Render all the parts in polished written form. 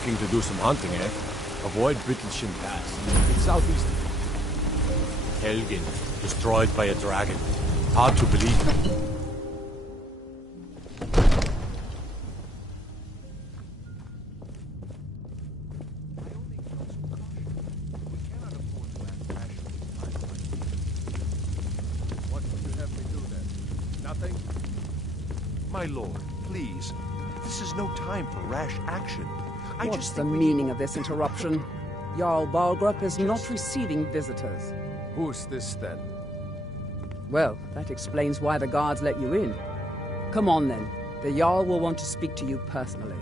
Looking to do some hunting, eh? Avoid Brittleshin Pass. It's southeast. Helgen, destroyed by a dragon. Hard to believe. My lord, please. This is no time for rash action. What's the meaning of this interruption? Jarl Balgrup is not receiving visitors. Who's this then? Well, that explains why the guards let you in. Come on then. The Jarl will want to speak to you personally.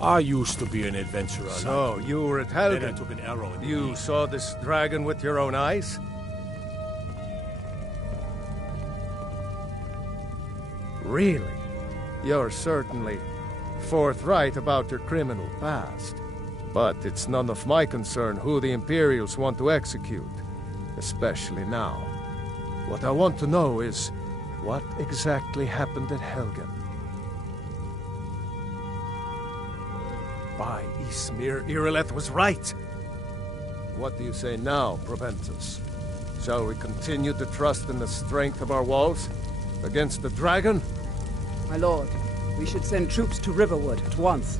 I used to be an adventurer. So, you were at Helgen. Then I took an arrow in the You knee. saw this dragon with your own eyes? Really? You're certainly forthright about your criminal past. But it's none of my concern who the Imperials want to execute, especially now. What I want to know is, what exactly happened at Helgen? By Ysmir, Irileth was right! What do you say now, Proventus? Shall we continue to trust in the strength of our walls? Against the dragon? My lord, we should send troops to Riverwood at once.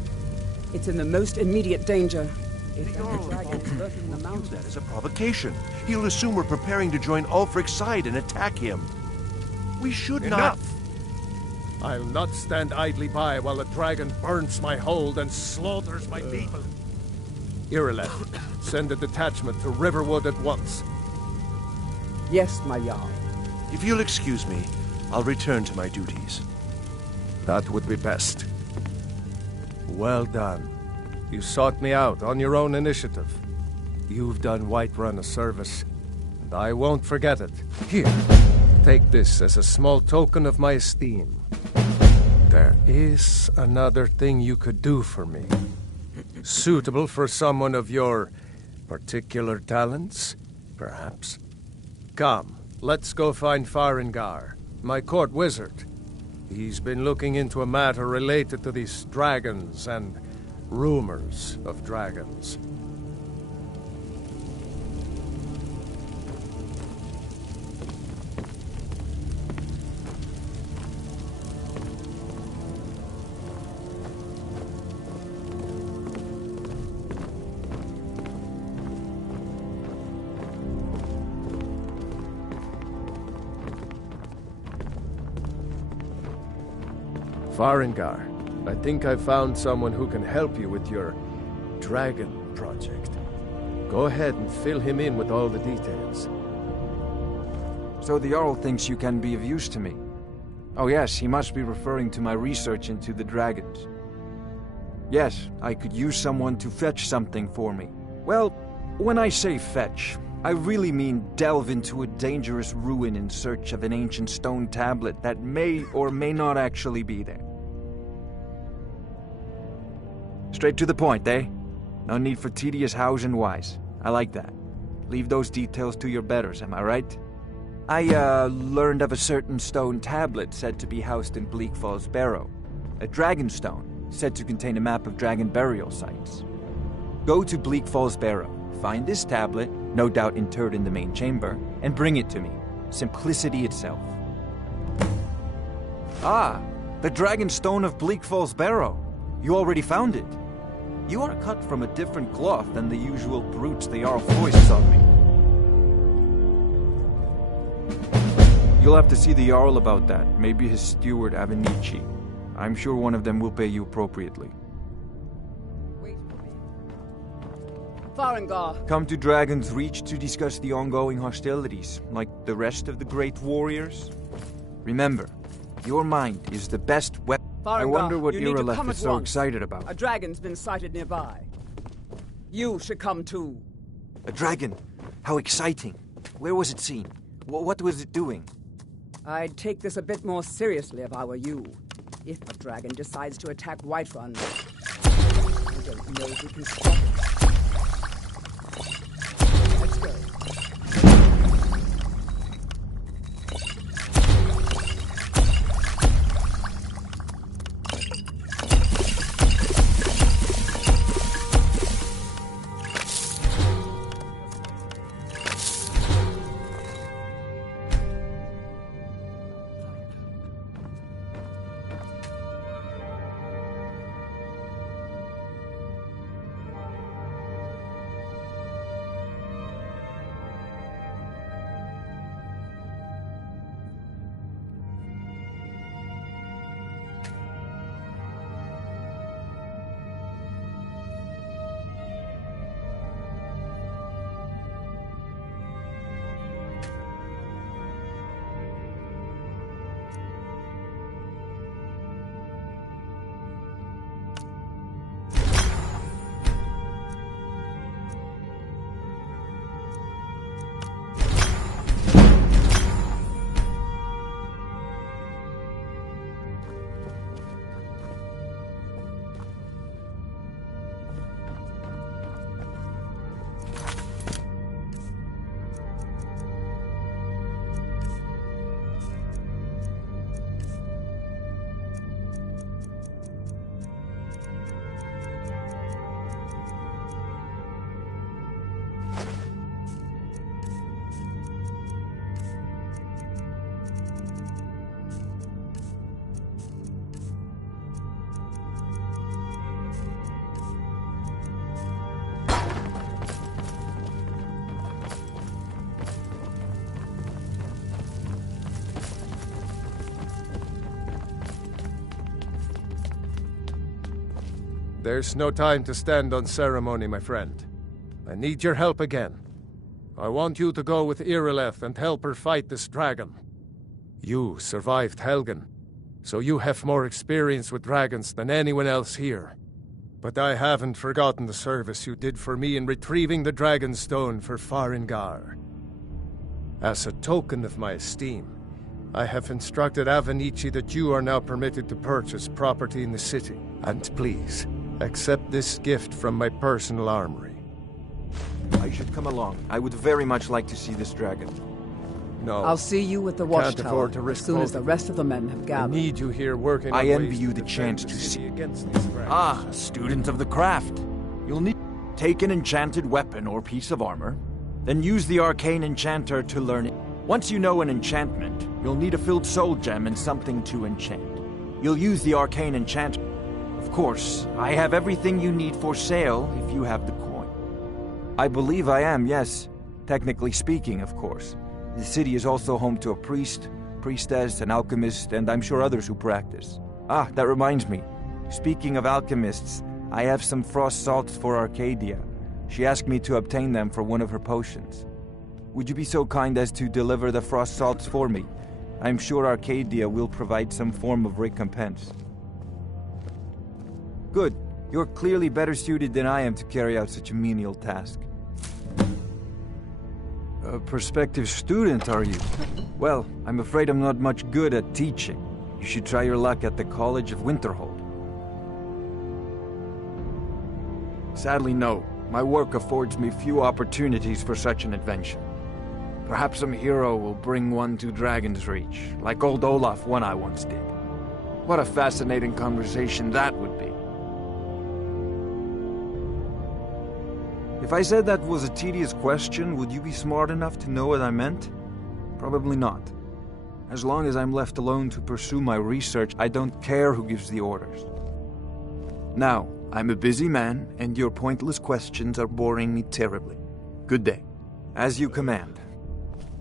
It's in the most immediate danger. If there are dragons lurking in the mountains... That is a provocation. He'll assume we're preparing to join Ulfric's side and attack him. We should not... Enough! I'll not stand idly by while the dragon burns my hold and slaughters my people. Irileth, send a detachment to Riverwood at once. Yes, my Jarl. If you'll excuse me, I'll return to my duties. That would be best. Well done. You sought me out on your own initiative. You've done Whiterun a service, and I won't forget it. Here, take this as a small token of my esteem. There is another thing you could do for me. Suitable for someone of your particular talents, perhaps. Come, let's go find Farengar, my court wizard. He's been looking into a matter related to these dragons and rumors of dragons. Farengar, I think I found someone who can help you with your dragon project. Go ahead and fill him in with all the details. So the Jarl thinks you can be of use to me. Oh yes, he must be referring to my research into the dragons. Yes, I could use someone to fetch something for me. Well, when I say fetch, I really mean delve into a dangerous ruin in search of an ancient stone tablet that may or may not actually be there. Straight to the point, eh? No need for tedious hows and whys. I like that. Leave those details to your betters, am I right? I, learned of a certain stone tablet said to be housed in Bleak Falls Barrow. A dragon stone, said to contain a map of dragon burial sites. Go to Bleak Falls Barrow, find this tablet, no doubt interred in the main chamber, and bring it to me. Simplicity itself. Ah, the dragon stone of Bleak Falls Barrow. You already found it. You are cut from a different cloth than the usual brutes the Jarl foists on me. You'll have to see the Jarl about that, maybe his steward Avenici. I'm sure one of them will pay you appropriately. Wait for me. Farengar! Come to Dragon's Reach to discuss the ongoing hostilities, like the rest of the great warriors? Remember, your mind is the best weapon. I wonder what Irileth is so excited about. A dragon's been sighted nearby. You should come too. A dragon? How exciting. Where was it seen? What was it doing? I'd take this a bit more seriously if I were you. If a dragon decides to attack Whiterun, I don't know if we can stop it. Let's go. There's no time to stand on ceremony, my friend. I need your help again. I want you to go with Irileth and help her fight this dragon. You survived Helgen, so you have more experience with dragons than anyone else here. But I haven't forgotten the service you did for me in retrieving the Dragon Stone for Farengar. As a token of my esteem, I have instructed Avenici that you are now permitted to purchase property in the city. And please, accept this gift from my personal armory. I should come along. I would very much like to see this dragon. No. I'll see you at the Can't watchtower afford to as risk soon as both. the rest of the men have I gathered. need you here working I on envy ways you to the defend chance the to city see. against these dragons. Ah, student of the craft. You'll need take an enchanted weapon or piece of armor, then use the arcane enchanter to learn it. Once you know an enchantment, you'll need a filled soul gem and something to enchant. You'll use the arcane enchanter. Of course, I have everything you need for sale if you have the coin. I believe I am, yes. Technically speaking, of course. The city is also home to a priest, priestess, an alchemist, and I'm sure others who practice. Ah, that reminds me. Speaking of alchemists, I have some frost salts for Arcadia. She asked me to obtain them for one of her potions. Would you be so kind as to deliver the frost salts for me? I'm sure Arcadia will provide some form of recompense. Good. You're clearly better suited than I am to carry out such a menial task. A prospective student, are you? Well, I'm afraid I'm not much good at teaching. You should try your luck at the College of Winterhold. Sadly, no. My work affords me few opportunities for such an adventure. Perhaps some hero will bring one to Dragon's Reach, like old Olaf One Eye once did. What a fascinating conversation that would be. If I said that was a tedious question, would you be smart enough to know what I meant? Probably not. As long as I'm left alone to pursue my research, I don't care who gives the orders. Now, I'm a busy man, and your pointless questions are boring me terribly. Good day. As you command.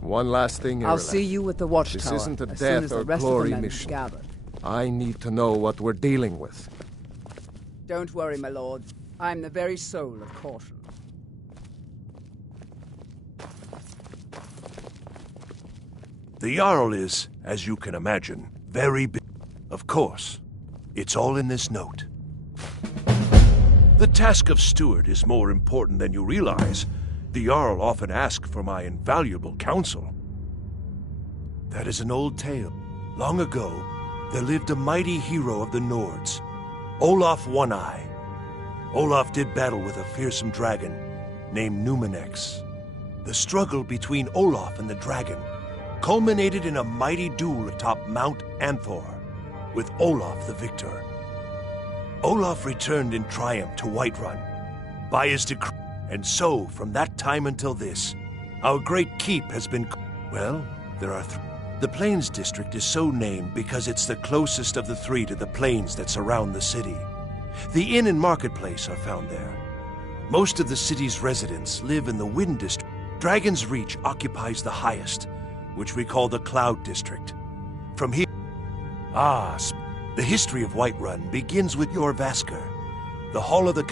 One last thing, I'll Irileth. see you at the watchtower This isn't a as soon death as the or rest of the glory men have mission. gathered. I need to know what we're dealing with. Don't worry, my lord. I'm the very soul of caution. The Jarl is, as you can imagine, very big. Of course, it's all in this note. The task of steward is more important than you realize. The Jarl often asks for my invaluable counsel. That is an old tale. Long ago, there lived a mighty hero of the Nords, Olaf One Eye. Olaf did battle with a fearsome dragon named Numenex. The struggle between Olaf and the dragon culminated in a mighty duel atop Mount Anthor, with Olaf the victor. Olaf returned in triumph to Whiterun by his decree, and so, from that time until this, our great keep has been... Well, there are The Plains District is so named because it's the closest of the three to the plains that surround the city. The inn and marketplace are found there. Most of the city's residents live in the Wind District. Dragon's Reach occupies the highest, which we call the Cloud District. From here... the history of Whiterun begins with Jorvaskr, the Hall of the...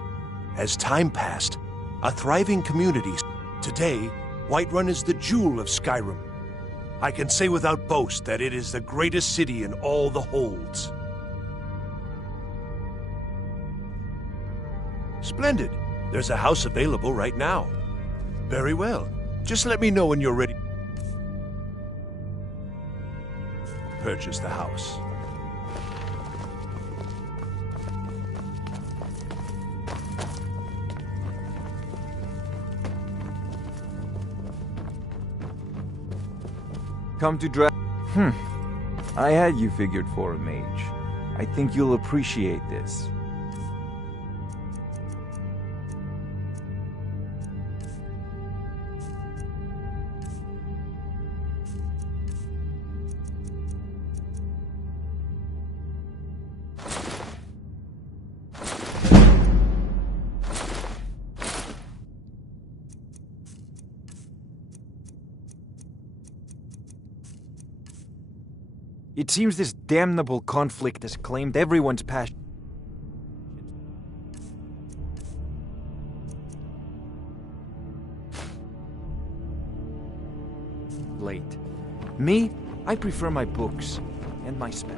As time passed, a thriving community... Today, Whiterun is the jewel of Skyrim. I can say without boast that it is the greatest city in all the holds. Splendid. There's a house available right now. Very well. Just let me know when you're ready. Purchase the house. Come to I had you figured for a mage. I think you'll appreciate this. It seems this damnable conflict has claimed everyone's passion. plate. Me, I prefer my books and my spells.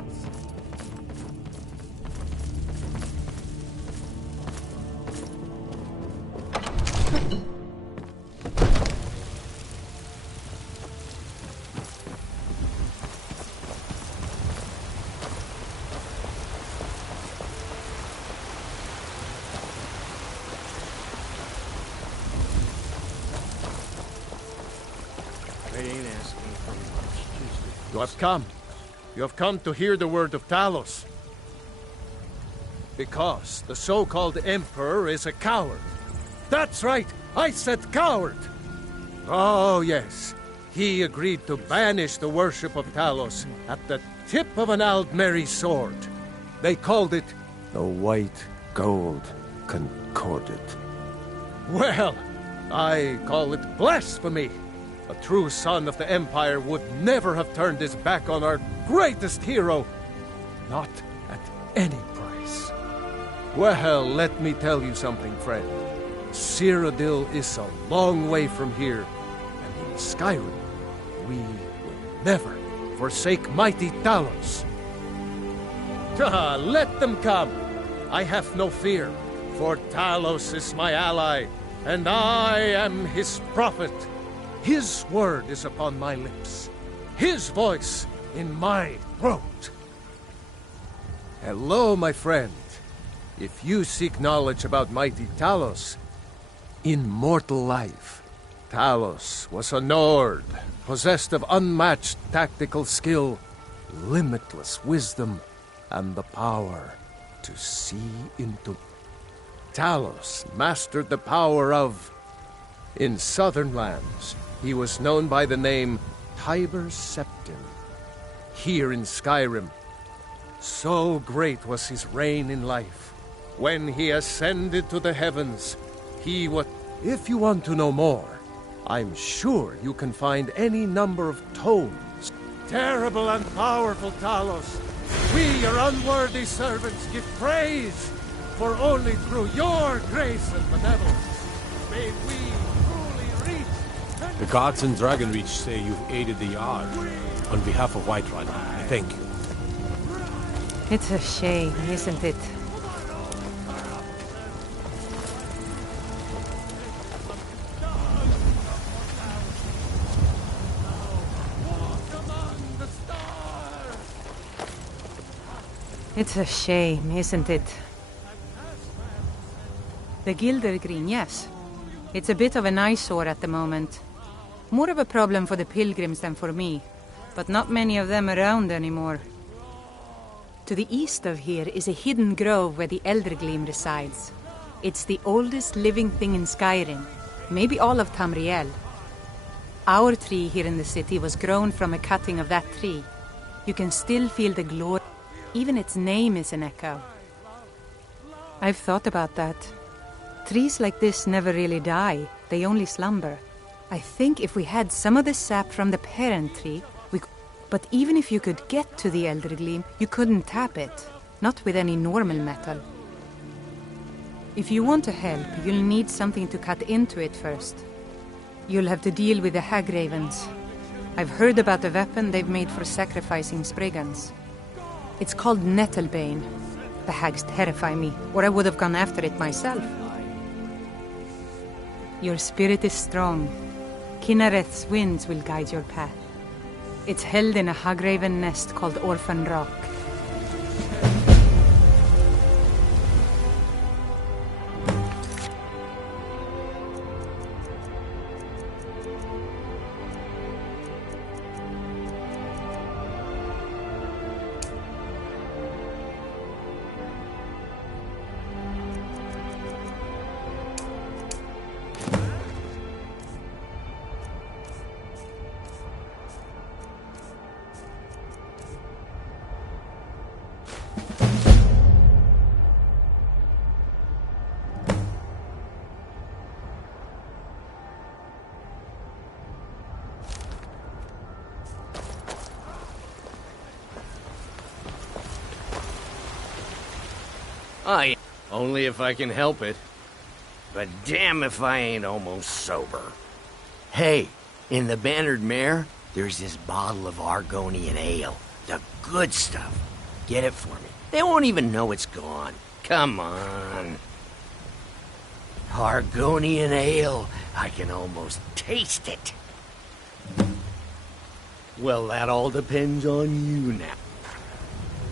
You have come. You have come to hear the word of Talos. Because the so-called Emperor is a coward. That's right, I said coward! Oh, yes. He agreed to banish the worship of Talos at the tip of an Aldmeri sword. They called it the White Gold Concordat. Well, I call it blasphemy. A true son of the Empire would never have turned his back on our greatest hero. Not at any price. Well, let me tell you something, friend. Cyrodiil is a long way from here, and in Skyrim, we will never forsake mighty Talos. Let them come. I have no fear, for Talos is my ally, and I am his prophet. His word is upon my lips. His voice in my throat. Hello, my friend. If you seek knowledge about mighty Talos, in mortal life, Talos was a Nord, possessed of unmatched tactical skill, limitless wisdom, and the power to see into. Talos mastered the power of. In southern lands, he was known by the name Tiber Septim. Here in Skyrim, so great was his reign in life. When he ascended to the heavens, he was... If you want to know more, I'm sure you can find any number of tomes. Terrible and powerful Talos, we, your unworthy servants, give praise, for only through your grace and benevolence may we truly reach... The gods in Dragonreach say you've aided the Jarl. On behalf of Whiterun, thank you. It's a shame, isn't it? It's a shame, isn't it? The Gildergreen, yes. It's a bit of an eyesore at the moment. More of a problem for the pilgrims than for me, but not many of them around anymore. To the east of here is a hidden grove where the Eldergleam resides. It's the oldest living thing in Skyrim, maybe all of Tamriel. Our tree here in the city was grown from a cutting of that tree. You can still feel the glory. Even its name is an echo. I've thought about that. Trees like this never really die, they only slumber. I think if we had some of the sap from the parent tree, but even if you could get to the Eldergleam, you couldn't tap it. Not with any normal metal. If you want to help, you'll need something to cut into it first. You'll have to deal with the Hagravens. I've heard about the weapon they've made for sacrificing Spriggans. It's called Nettlebane. The hags terrify me, or I would have gone after it myself. Your spirit is strong. Kinnereth's winds will guide your path. It's held in a Hagraven nest called Orphan Rock. Only if I can help it. But damn if I ain't almost sober. Hey, in the Bannered Mare, There's this bottle of Argonian ale. The good stuff. Get it for me. They won't even know it's gone. Come on. Argonian ale. I can almost taste it. Well, that all depends on you now.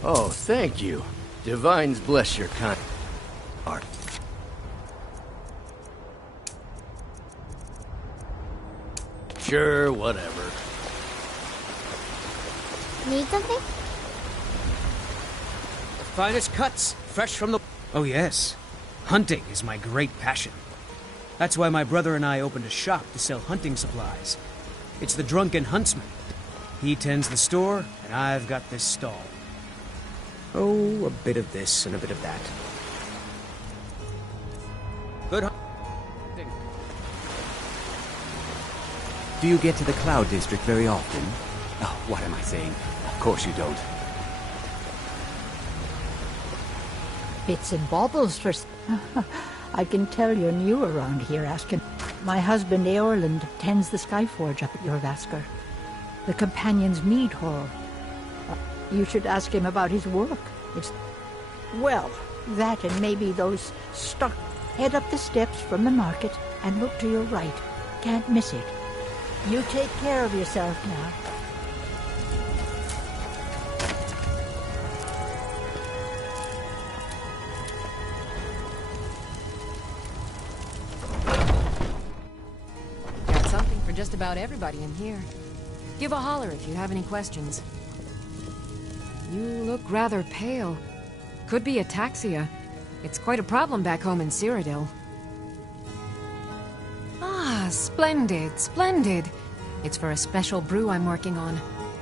Oh, thank you. Divines bless your kind heart. Sure, whatever. Need something? The finest cuts, fresh from the... Oh yes. Hunting is my great passion. That's why my brother and I opened a shop to sell hunting supplies. It's the Drunken Huntsman. He tends the store, and I've got this stall. Oh, a bit of this and a bit of that. Good hunting. Do you get to the Cloud District very often? Oh, what am I saying? Of course you don't. Bits and baubles for... I can tell you're new around here, asking. My husband, Eorland, tends the Skyforge up at your Vasker. The Companion's Mead Hall. You should ask him about his work. It's... Well, that and maybe those stock... Head up the steps from the market and look to your right. Can't miss it. You take care of yourself now. Just about everybody in here. Give a holler if you have any questions. You look rather pale. Could be ataxia. It's quite a problem back home in Cyrodiil. Ah, splendid, splendid. It's for a special brew I'm working on.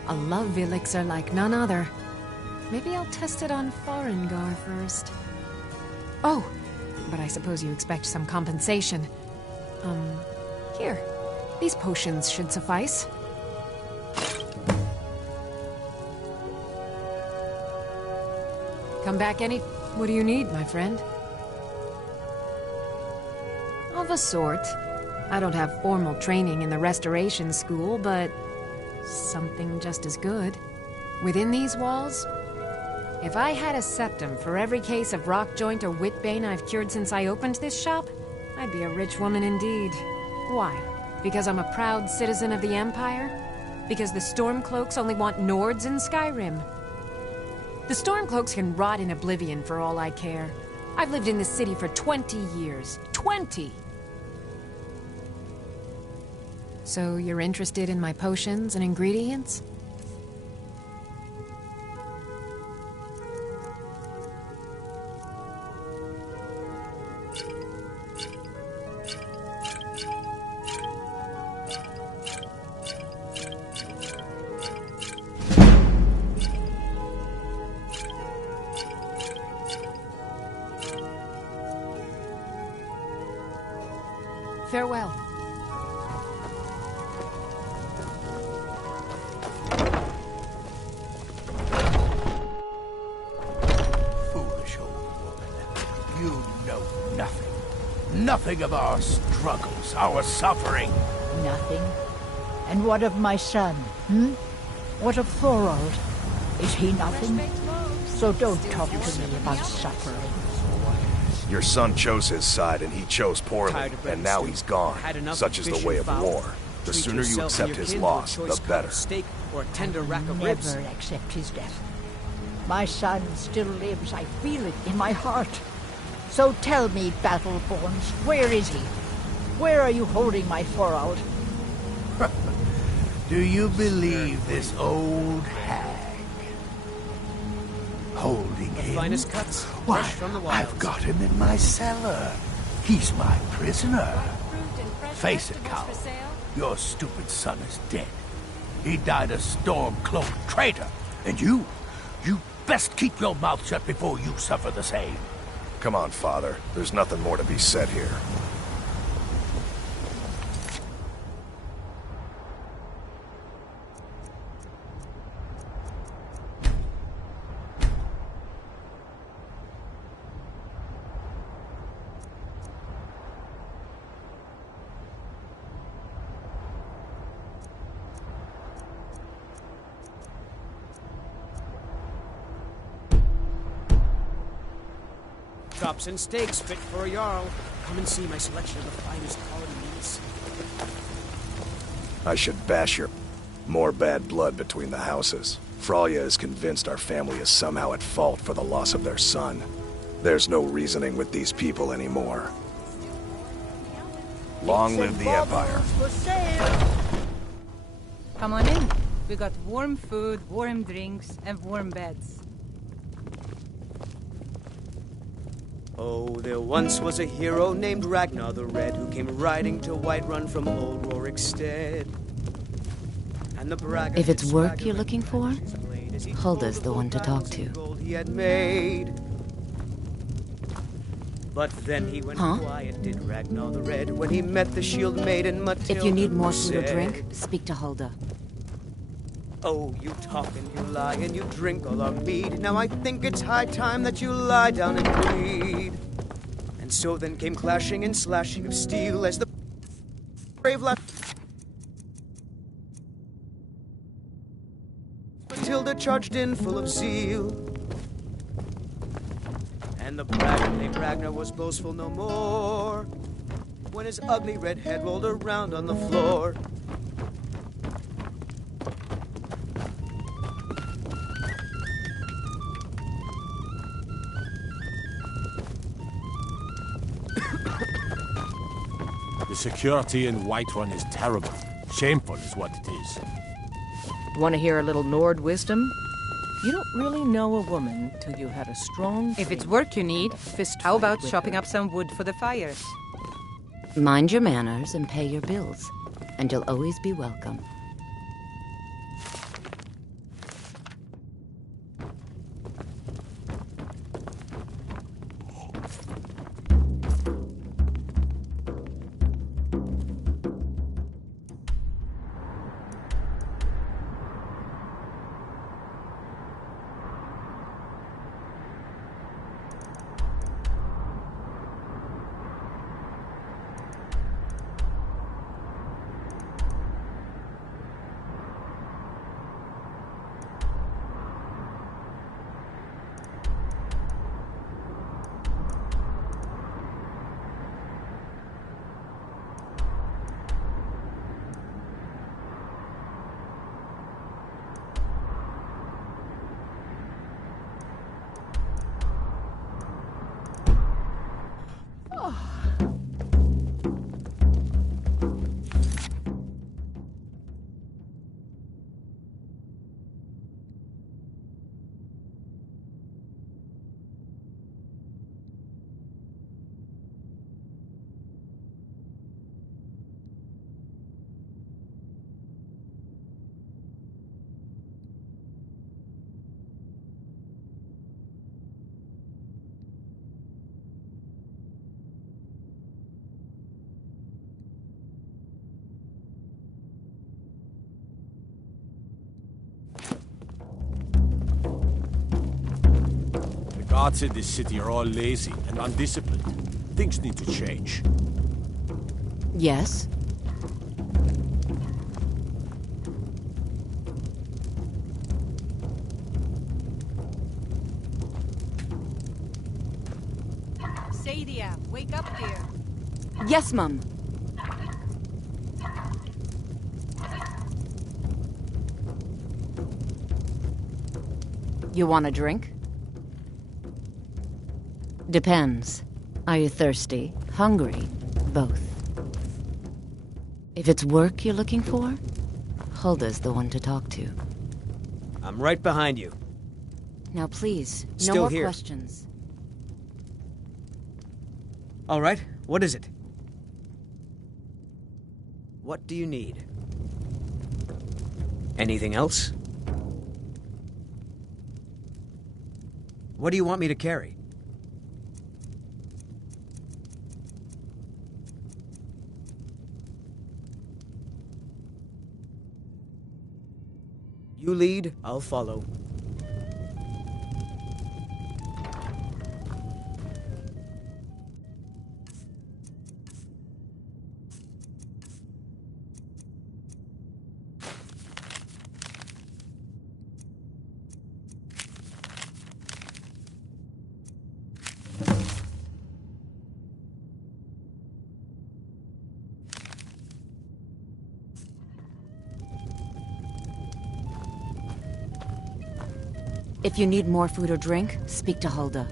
A love elixir like none other. Maybe I'll test it on Farengar first. Oh, but I suppose you expect some compensation. Here. These potions should suffice. Come back any... What do you need, my friend? Of a sort. I don't have formal training in the Restoration School, but... something just as good. Within these walls... If I had a septum for every case of rockjoint or whitbane I've cured since I opened this shop, I'd be a rich woman indeed. Why? Because I'm a proud citizen of the Empire? Because the Stormcloaks only want Nords in Skyrim? The Stormcloaks can rot in oblivion for all I care. I've lived in this city for 20 years. 20! So you're interested in my potions and ingredients? Farewell. Foolish old woman. You know nothing. Nothing of our struggles, our suffering. Nothing? And what of my son, What of Thorold? Is he nothing? So don't talk to me about suffering. Your son chose his side, and he chose poorly, and now he's gone. Such is the way of war. The sooner you accept his loss, the better. Never accept his death. My son still lives. I feel it in my heart. So tell me, Battlethorns, where is he? Where are you holding my Thorold? Do you believe this old hag? Holding him? Finest cuts, Why, fresh from the wilds. I've got him in my cellar. He's my prisoner. Face it, Cal. Your stupid son is dead. He died a Stormcloak traitor. And you best keep your mouth shut before you suffer the same. Come on, Father. There's nothing more to be said here. Chops and steaks fit for a Jarl. Come and see my selection of the finest quality meats. I should bash your... More bad blood between the houses. Fralya is convinced our family is somehow at fault for the loss of their son. There's no reasoning with these people anymore. Long live the Empire. Come on in. We got warm food, warm drinks, and warm beds. Oh, there once was a hero named Ragnar the Red who came riding to Whiterun from old Rorikstead. And the braggart If it's work you're looking for, Hulda's the one to talk to. He had made. But then he went quiet, did Ragnar the Red, when he met the shield maiden Matilda. If you need more food or drink, speak to Hulda. Oh, you talk and you lie and you drink all our mead. Now I think it's high time that you lie down and bleed. And so then came clashing and slashing of steel as the brave lad Matilda charged in full of zeal. And the braggart named Ragnar was boastful no more when his ugly red head rolled around on the floor. The security in Whiterun is terrible. Shameful is what it is. Want to hear a little Nord wisdom? You don't really know a woman till you had a strong... If it's work you need, how about chopping up some wood for the fires? Mind your manners and pay your bills, and you'll always be welcome. The guards in this city are all lazy and undisciplined. Things need to change. Yes? Sadia, wake up, dear. Yes, Mum. You want a drink? Depends. Are you thirsty? Hungry? Both. If it's work you're looking for, Hulda's the one to talk to. I'm right behind you. Now please, no Still more here. questions. All right, what is it? What do you need? Anything else? What do you want me to carry? You lead, I'll follow. If you need more food or drink, speak to Hulda.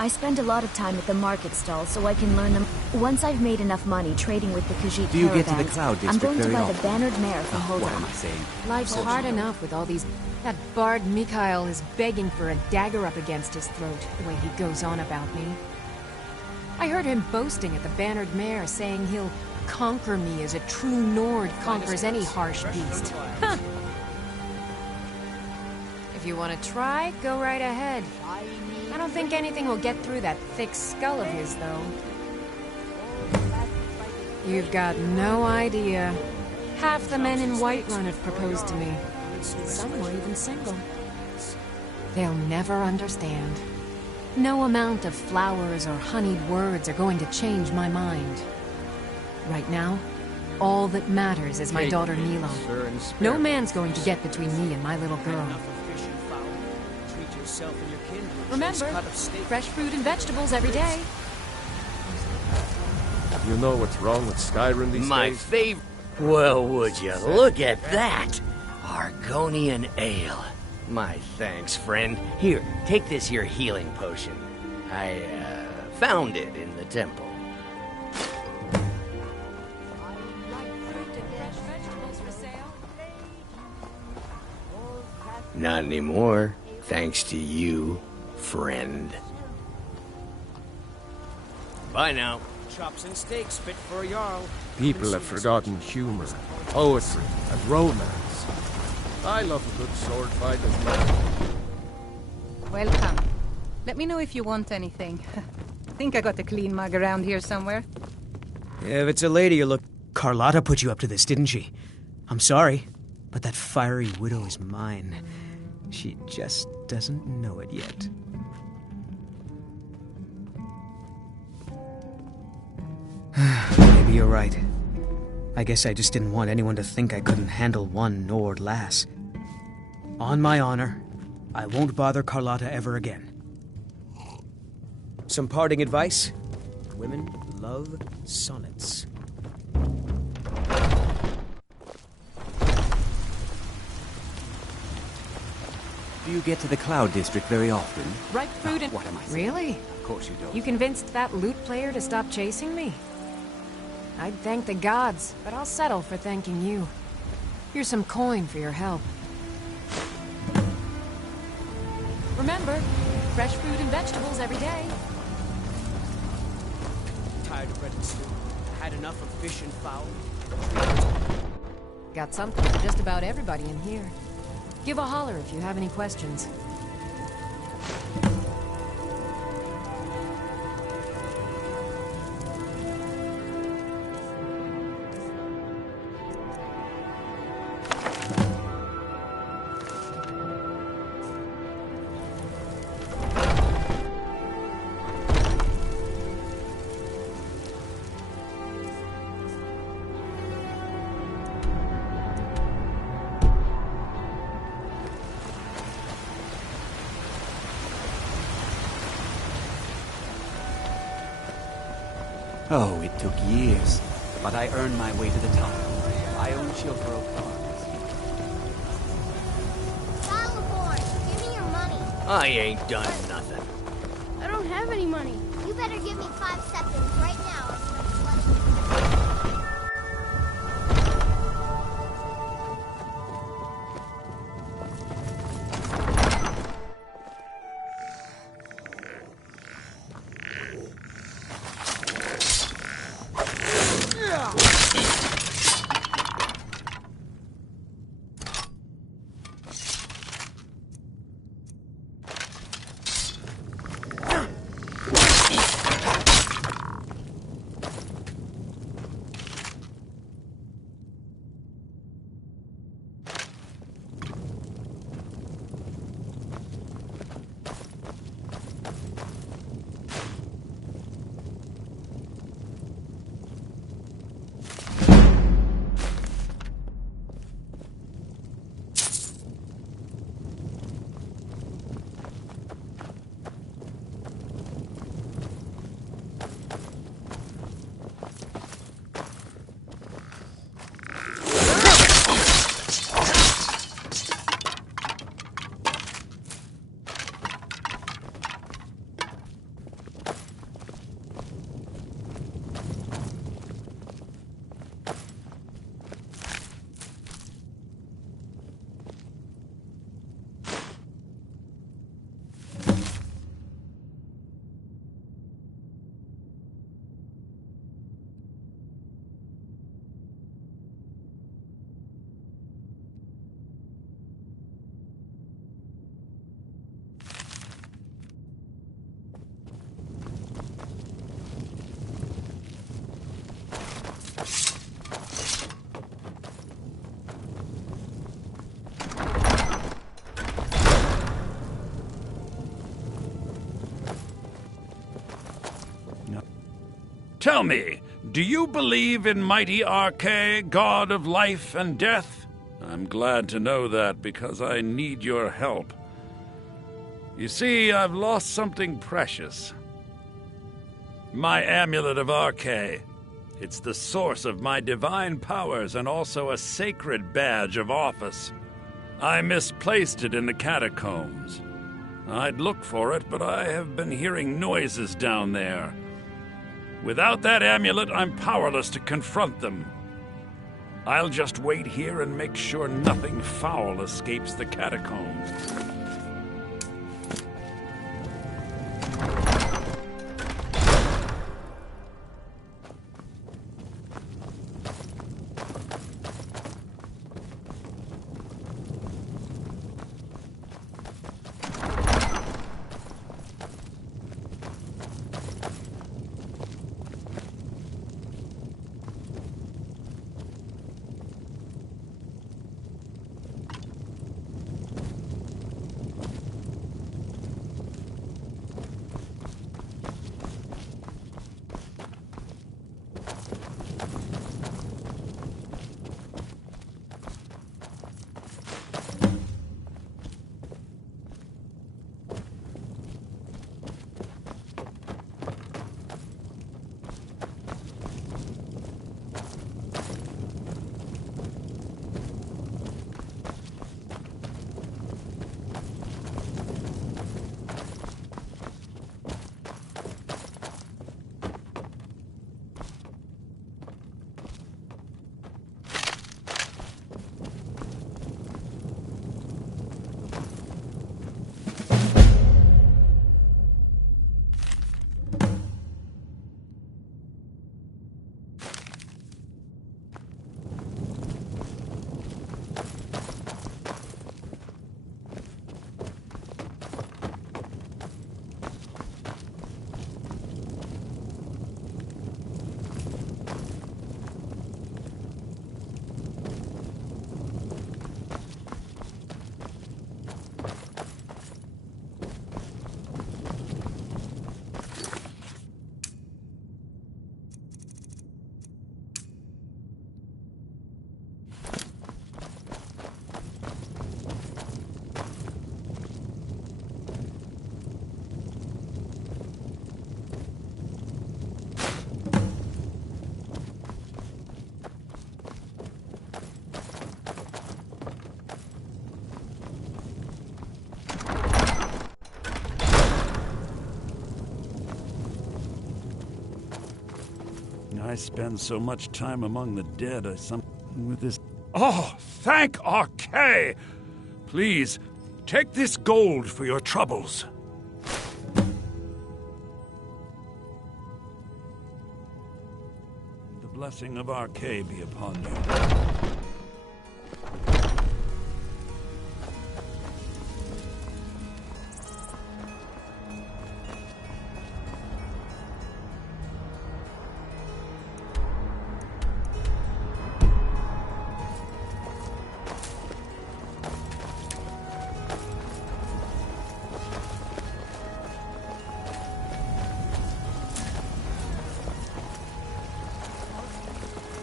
I spend a lot of time at the market stall so I can learn them. Once I've made enough money trading with the Khajiit Do you get to the caravans, Cloud I'm District going to very buy often? the bannered mare from What Holden. am I saying? Life's hard enough with all these... That bard Mikhail is begging for a dagger up against his throat, the way he goes on about me. I heard him boasting at the bannered mare, saying he'll conquer me as a true Nord conquers any harsh beast. Huh. If you want to try, go right ahead. I don't think anything will get through that thick skull of his, though. You've got no idea. Half the men in Whiterun have proposed to me. Some were even single. They'll never understand. No amount of flowers or honeyed words are going to change my mind. Right now, all that matters is my daughter Nilo. No man's going to get between me and my little girl. Remember, fresh fruit and vegetables every day. You know what's wrong with Skyrim these My days? favorite. Well, would you look at that? Argonian ale. My thanks, friend. Here, take this here healing potion. I, found it in the temple. Not anymore, thanks to you, friend. Bye now. Chops and steaks fit for a Jarl. People have forgotten humor, poetry, and romance. I love a good sword fight as well. Welcome. Let me know if you want anything. I think I got a clean mug around here somewhere. If it's a lady you look... Carlotta put you up to this, didn't she? I'm sorry, but that fiery widow is mine. She just doesn't know it yet. Maybe you're right. I guess I just didn't want anyone to think I couldn't handle one Nord lass. On my honor, I won't bother Carlotta ever again. Some parting advice? Women love sonnets. Do you get to the Cloud District very often? Ripe fruit and... What am I saying? Really? Of course you don't. You convinced that loot player to stop chasing me? I'd thank the gods, but I'll settle for thanking you. Here's some coin for your help. Remember, fresh fruit and vegetables every day. Tired of bread and stew. Had enough of fish and fowl. Got something for just about everybody in here. Give a holler if you have any questions. Oh, it took years, but I earned my way to the top. I own Shilfro Farms. Battleborn, give me your money. I ain't done nothing. I don't have any money. You better give me 5 seconds right now. Tell me, do you believe in mighty Arche, god of life and death? I'm glad to know that because I need your help. You see, I've lost something precious. My amulet of Arche. It's the source of my divine powers and also a sacred badge of office. I misplaced it in the catacombs. I'd look for it, but I have been hearing noises down there. Without that amulet, I'm powerless to confront them. I'll just wait here and make sure nothing foul escapes the catacombs. I spend so much time among the dead, with this... Oh, thank Archay! Please, take this gold for your troubles. The blessing of Archay be upon you.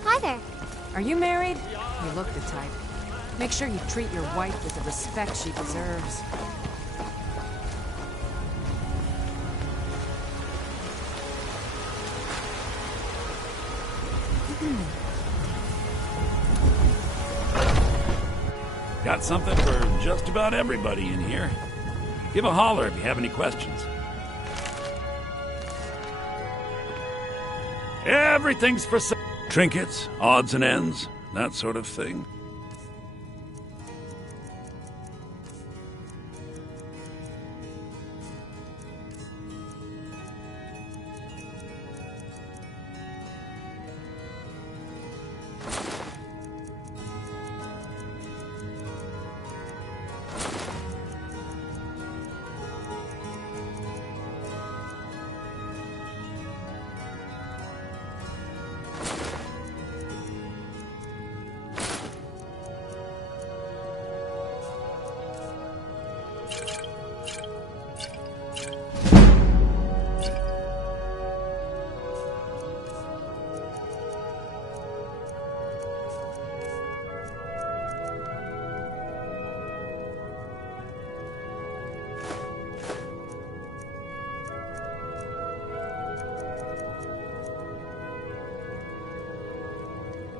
Hi there. Are you married? You look the type. Make sure you treat your wife with the respect she deserves. Got something for just about everybody in here. Give a holler if you have any questions. Everything's for sale. Trinkets, odds and ends, that sort of thing.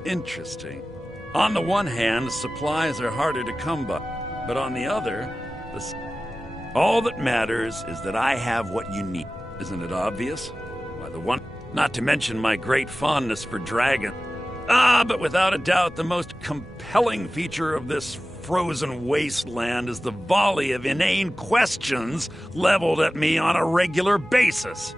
Interesting. On the one hand, supplies are harder to come by, but on the other, all that matters is that I have what you need. Isn't it obvious? Why, the one, not to mention my great fondness for dragons. But without a doubt, the most compelling feature of this frozen wasteland is the volley of inane questions leveled at me on a regular basis.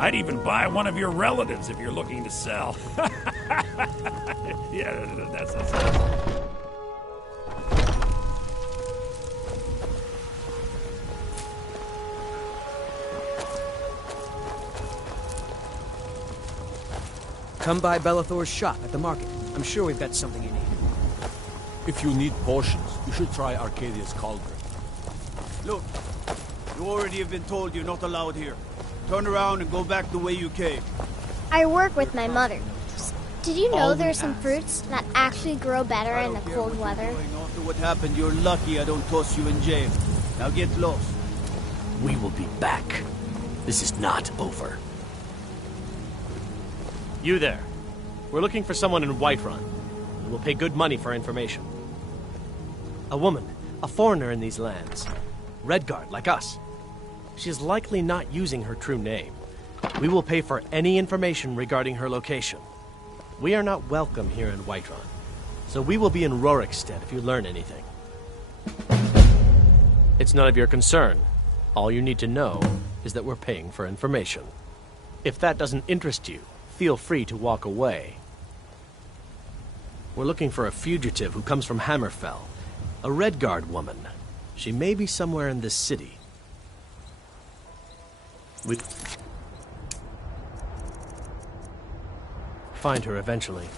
I'd even buy one of your relatives if you're looking to sell. Yeah, that's Come by Bellathor's shop at the market. I'm sure we've got something you need. If you need potions, you should try Arcadia's cauldron. Look, you already have been told you're not allowed here. Turn around and go back the way you came. I work with my mother. Did you know there are some fruits that actually grow better in the cold weather? After what happened, you're lucky I don't toss you in jail. Now get lost. We will be back. This is not over. You there. We're looking for someone in Whiterun. We will pay good money for information. A woman, a foreigner in these lands. Redguard, like us. She is likely not using her true name. We will pay for any information regarding her location. We are not welcome here in Whiterun, so we will be in Rorikstead if you learn anything. It's none of your concern. All you need to know is that we're paying for information. If that doesn't interest you, feel free to walk away. We're looking for a fugitive who comes from Hammerfell. A Redguard woman. She may be somewhere in this city. We'd find her eventually.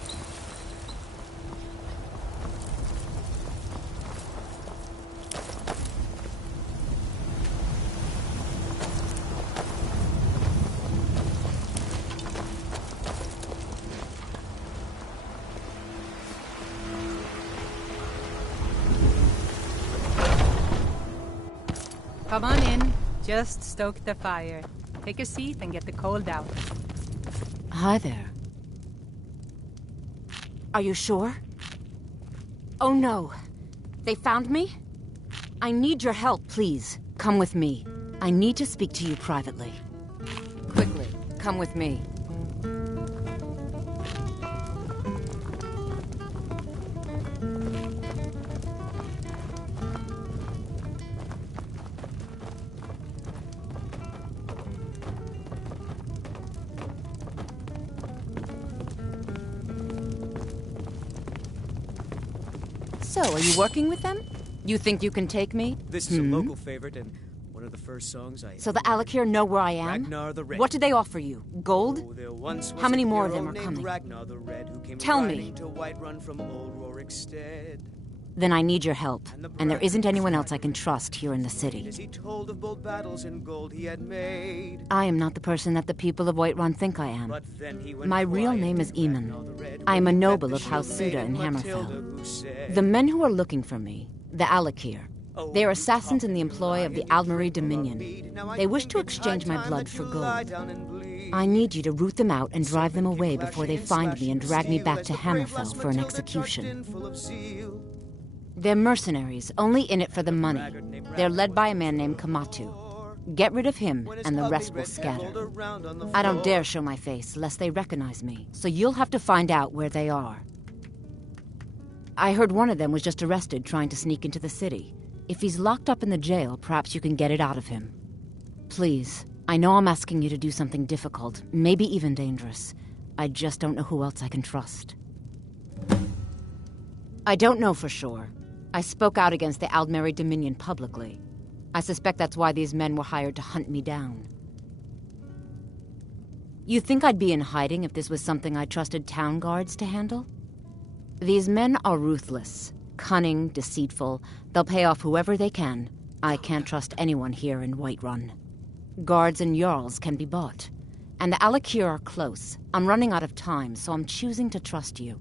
Come on in. Just stoke the fire. Take a seat and get the cold out. Hi there. Are you sure? Oh no. They found me? I need your help, please. Come with me. I need to speak to you privately. Quickly, come with me. So, are you working with them? You think you can take me? This is a local favorite and one of the first songs I... So the Alakir know where I am? Ragnar the Red. What did they offer you? Gold? Oh, there once was How many a more of hero them are named coming? Ragnar the Red, who came Tell riding me. to Whiterun from old Rorikstead. Then I need your help. And there isn't anyone else I can trust here in the city. As he told of bold battles and gold he had made. I am not the person that the people of Whiterun think I am. But then he went My real quiet, name is Ragnar Eamon. the Red, I am a when he met noble the of House shield Suda in maiden Matilda, Hammerfell. who said, The men who are looking for me, the Alakir, they are assassins in the employ of the Aldmeri Dominion. They wish to exchange my blood for gold. I need you to root them out and drive them away before they find me and drag me back to Hammerfell for an execution. They're mercenaries, only in it for the money. They're led by a man named Kamatu. Get rid of him, and the rest will scatter. I don't dare show my face, lest they recognize me, so you'll have to find out where they are. I heard one of them was just arrested trying to sneak into the city. If he's locked up in the jail, perhaps you can get it out of him. Please, I know I'm asking you to do something difficult, maybe even dangerous. I just don't know who else I can trust. I don't know for sure. I spoke out against the Aldmeri Dominion publicly. I suspect that's why these men were hired to hunt me down. You think I'd be in hiding if this was something I trusted town guards to handle? These men are ruthless, cunning, deceitful. They'll pay off whoever they can. I can't trust anyone here in Whiterun. Guards and Jarls can be bought. And the Alakir are close. I'm running out of time, so I'm choosing to trust you.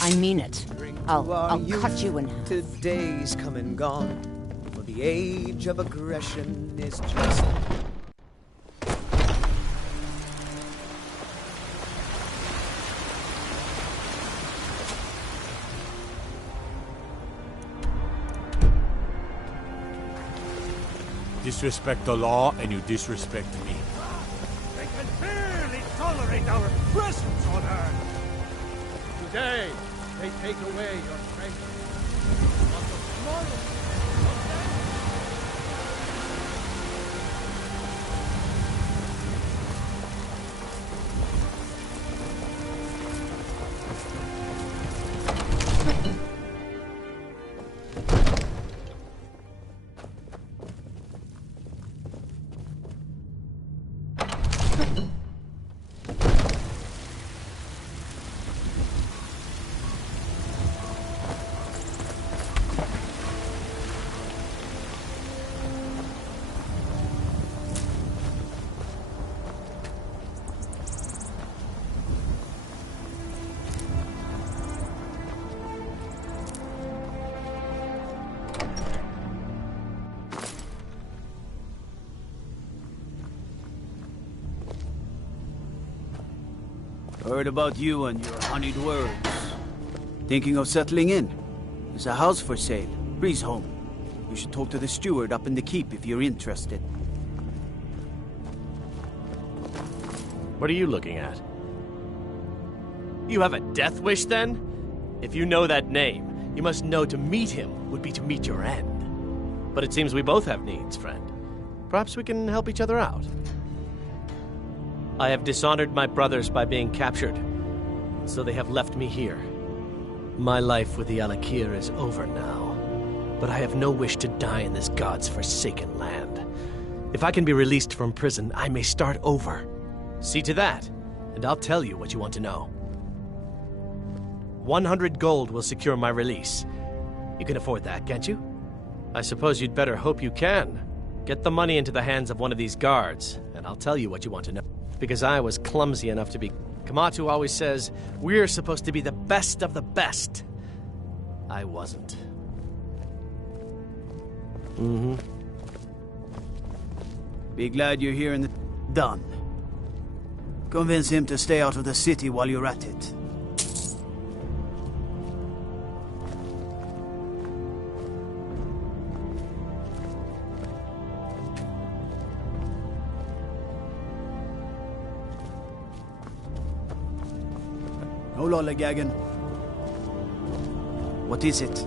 I mean it. I'll cut you in half. Today's come and gone, for the age of aggression is just... Disrespect the law, and you disrespect me. They can barely tolerate our presence on Earth. Today, they take away your treasure. But tomorrow... Heard about you and your honeyed words. Thinking of settling in? There's a house for sale. Breeze Home. You should talk to the steward up in the keep if you're interested. What are you looking at? You have a death wish, then? If you know that name, you must know to meet him would be to meet your end. But it seems we both have needs, friend. Perhaps we can help each other out. I have dishonored my brothers by being captured, so they have left me here. My life with the Alakir is over now, but I have no wish to die in this god's forsaken land. If I can be released from prison, I may start over. See to that, and I'll tell you what you want to know. 100 gold will secure my release. You can afford that, can't you? I suppose you'd better hope you can. Get the money into the hands of one of these guards, and I'll tell you what you want to know. Because I was clumsy enough to be... Kamatu always says, we're supposed to be the best of the best. I wasn't. Mm-hmm. Be glad you're here in the... Done. Convince him to stay out of the city while you're at it. No lollygagging. What is it?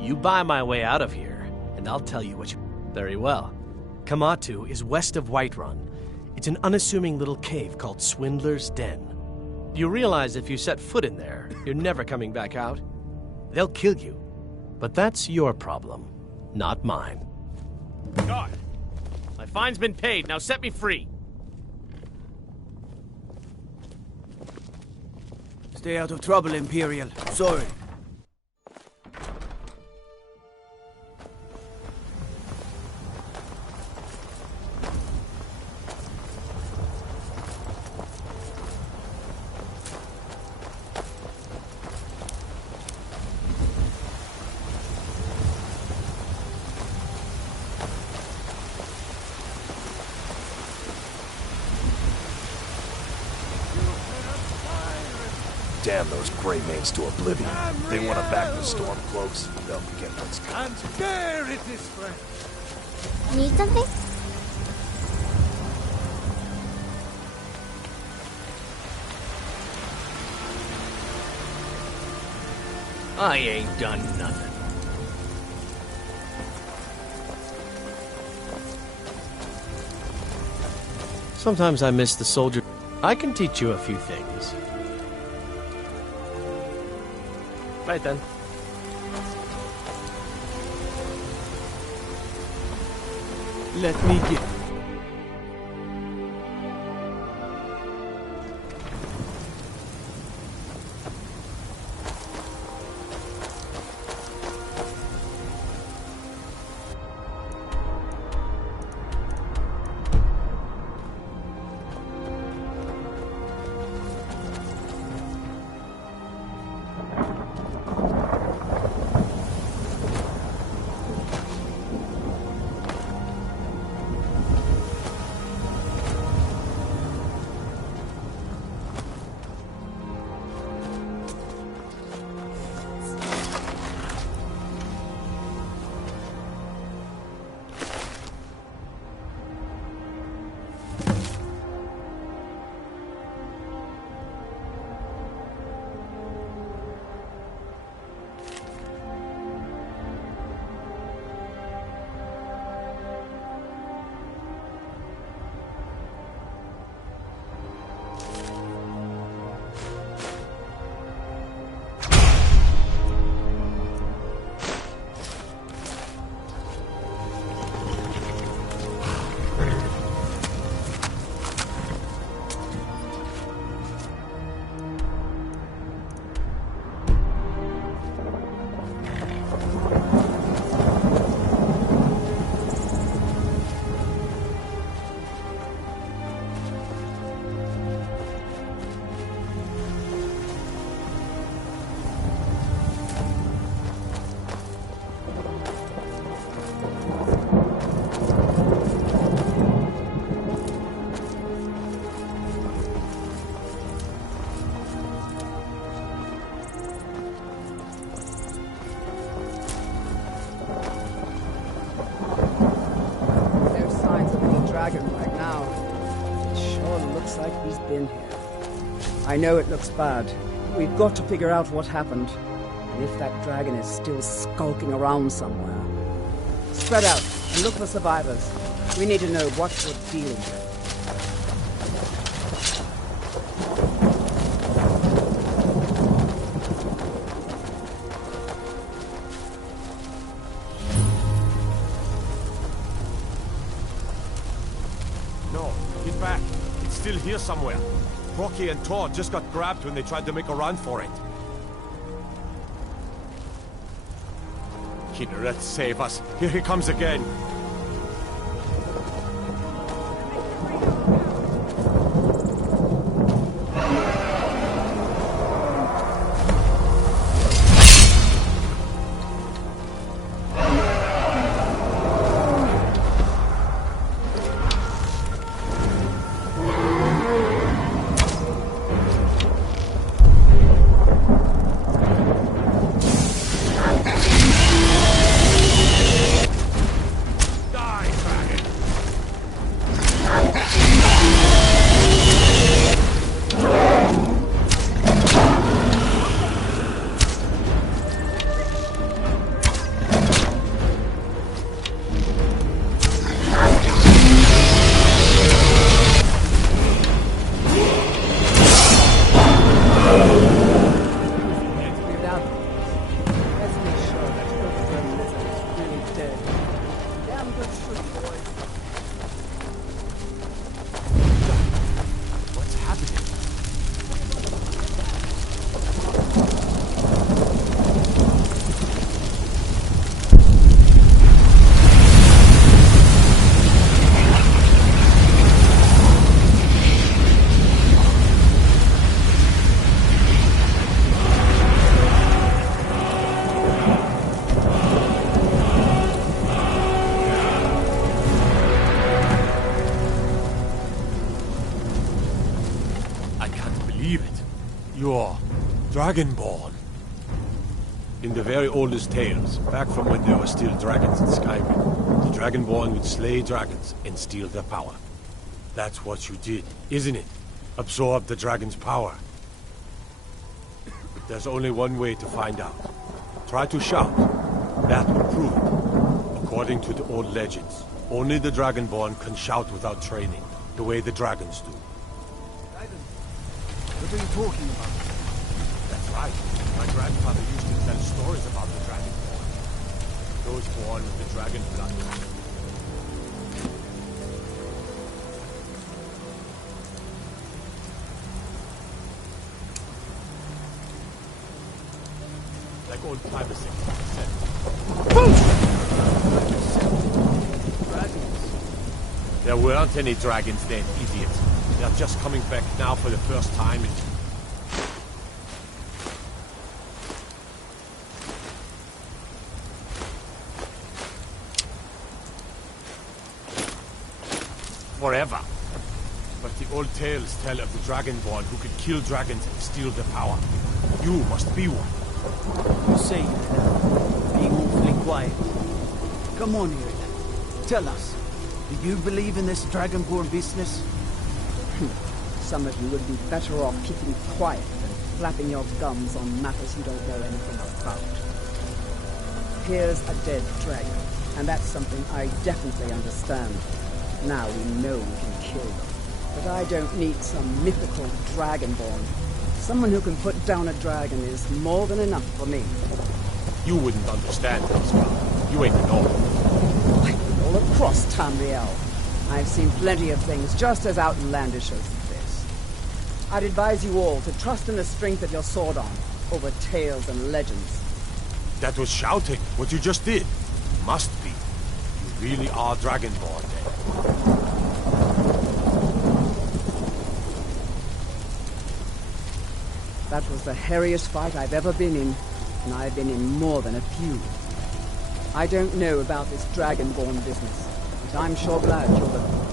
You buy my way out of here, and I'll tell you what you... Very well. Kamatu is west of Whiterun. It's an unassuming little cave called Swindler's Den. You realize if you set foot in there, you're never coming back out? They'll kill you. But that's your problem, not mine. God! My fine's been paid, now set me free! Stay out of trouble, Imperial. Sorry. Damn those gray mains to oblivion. They want to back the Stormcloaks. They'll get what's coming. And there it is, friend. Need something? I ain't done nothing. Sometimes I miss the soldier. I can teach you a few things. Right then. Let me get... I know it looks bad. We've got to figure out what happened. And if that dragon is still skulking around somewhere. Spread out and look for survivors. We need to know what we're dealing with. No, he's back. It's still here somewhere. Rocky and Todd just got grabbed when they tried to make a run for it. Kinneret, save us. Here he comes again. Dragonborn. In the very oldest tales, back from when there were still dragons in Skyrim, the Dragonborn would slay dragons and steal their power. That's what you did, isn't it? Absorb the dragon's power. There's only one way to find out. Try to shout. That will prove it. According to the old legends, only the Dragonborn can shout without training, the way the dragons do. What are you talking about? That's right. My grandfather used to tell stories about the Dragonborn. Those born with the dragon blood. Like old privacy said. There weren't any dragons then, idiot. They're just coming back now for the first time in... forever. But the old tales tell of the Dragonborn who could kill dragons and steal their power. You must be one. You say you're being awfully quiet. Come on here, then. Tell us. Do you believe in this Dragonborn business? Some of you would be better off keeping quiet than flapping your gums on matters you don't know anything about. Here's a dead dragon, and that's something I definitely understand. Now we know we can kill them. But I don't need some mythical Dragonborn. Someone who can put down a dragon is more than enough for me. You wouldn't understand this, well. You ain't normal. All across Tamriel, I've seen plenty of things just as outlandish as this. I'd advise you all to trust in the strength of your sword arm over tales and legends. That was shouting, what you just did. Must be. You really are Dragonborn, then. That was the hairiest fight I've ever been in, and I've been in more than a few. I don't know about this Dragonborn business, but I'm sure glad you're the...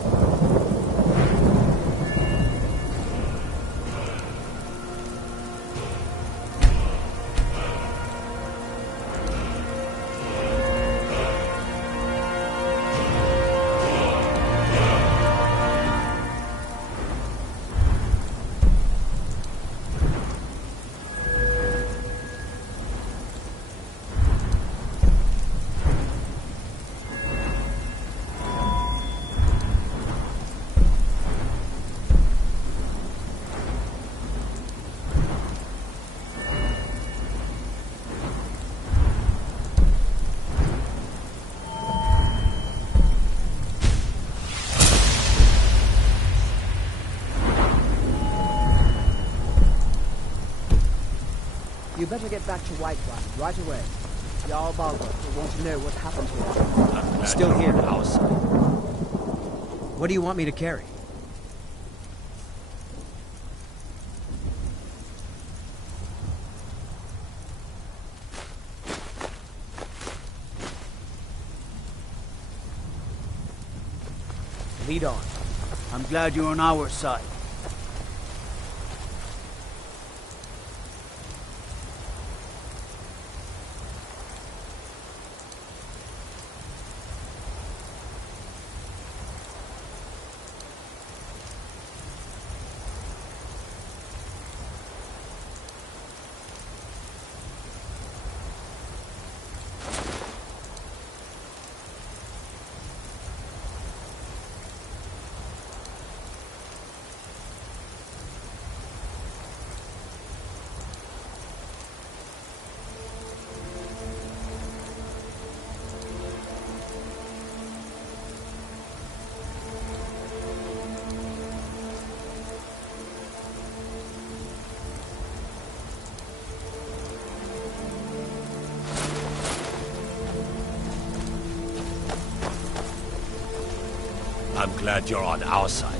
You better get back to Whiterun right away. Jarl Balgruuf will want to know what happened here. I'm still here. What do you want me to carry? Lead on. I'm glad you're on our side. I'm glad you're on our side.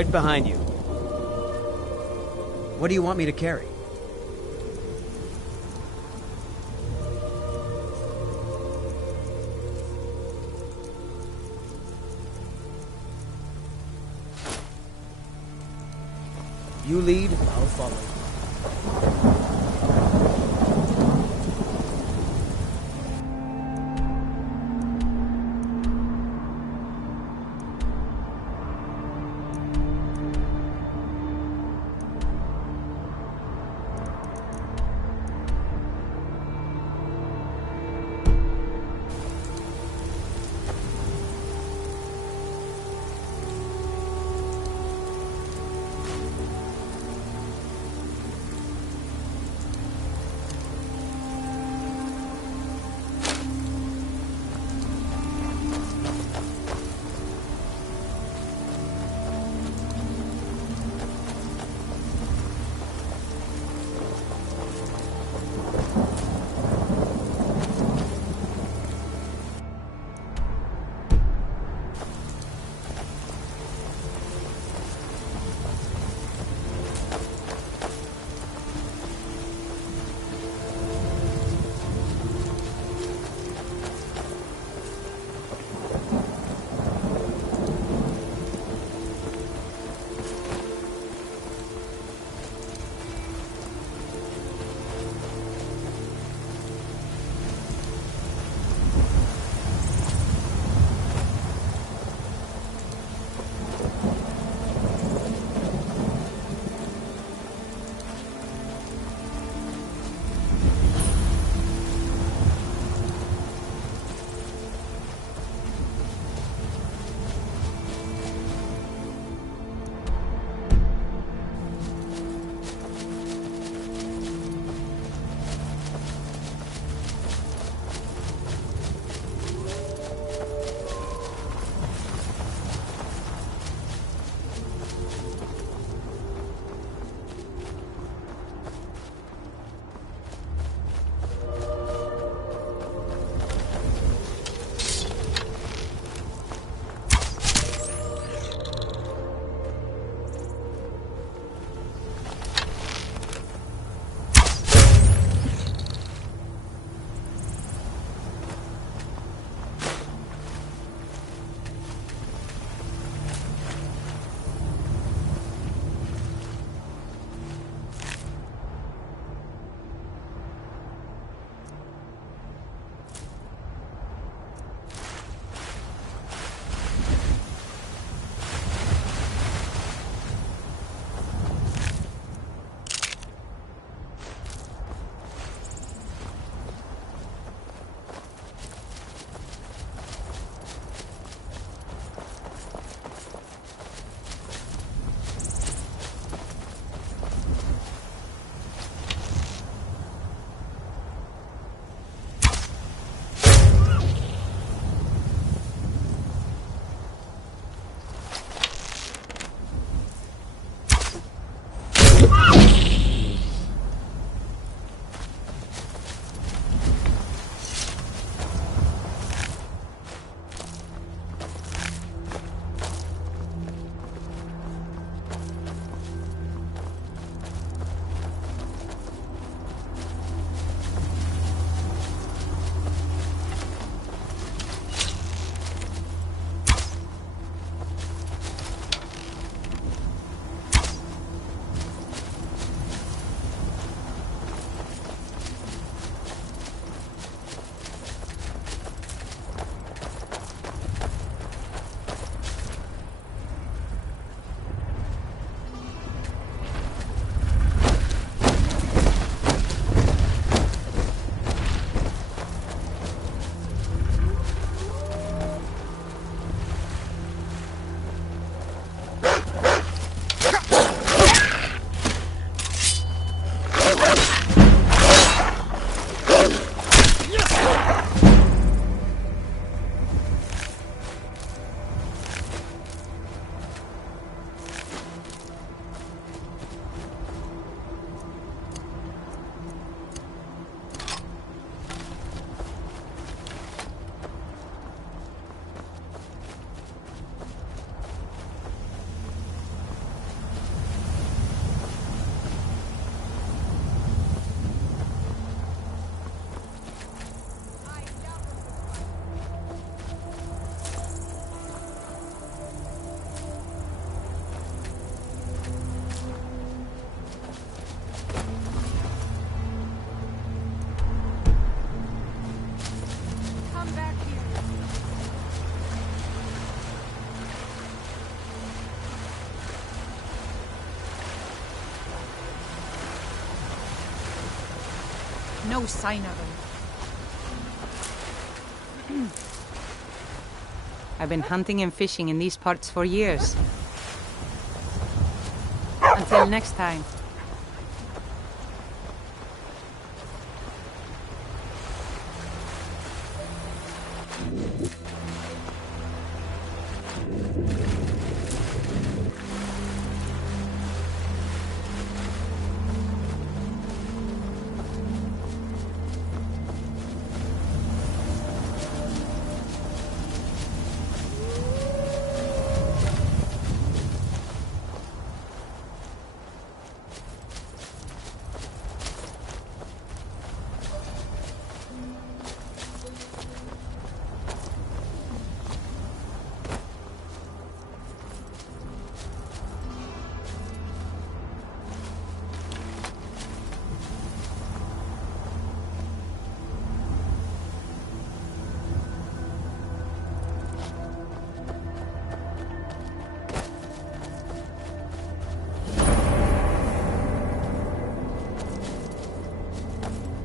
right behind you. What do you want me to carry? You lead, I'll follow. No sign of him. I've been hunting and fishing in these parts for years. Until next time.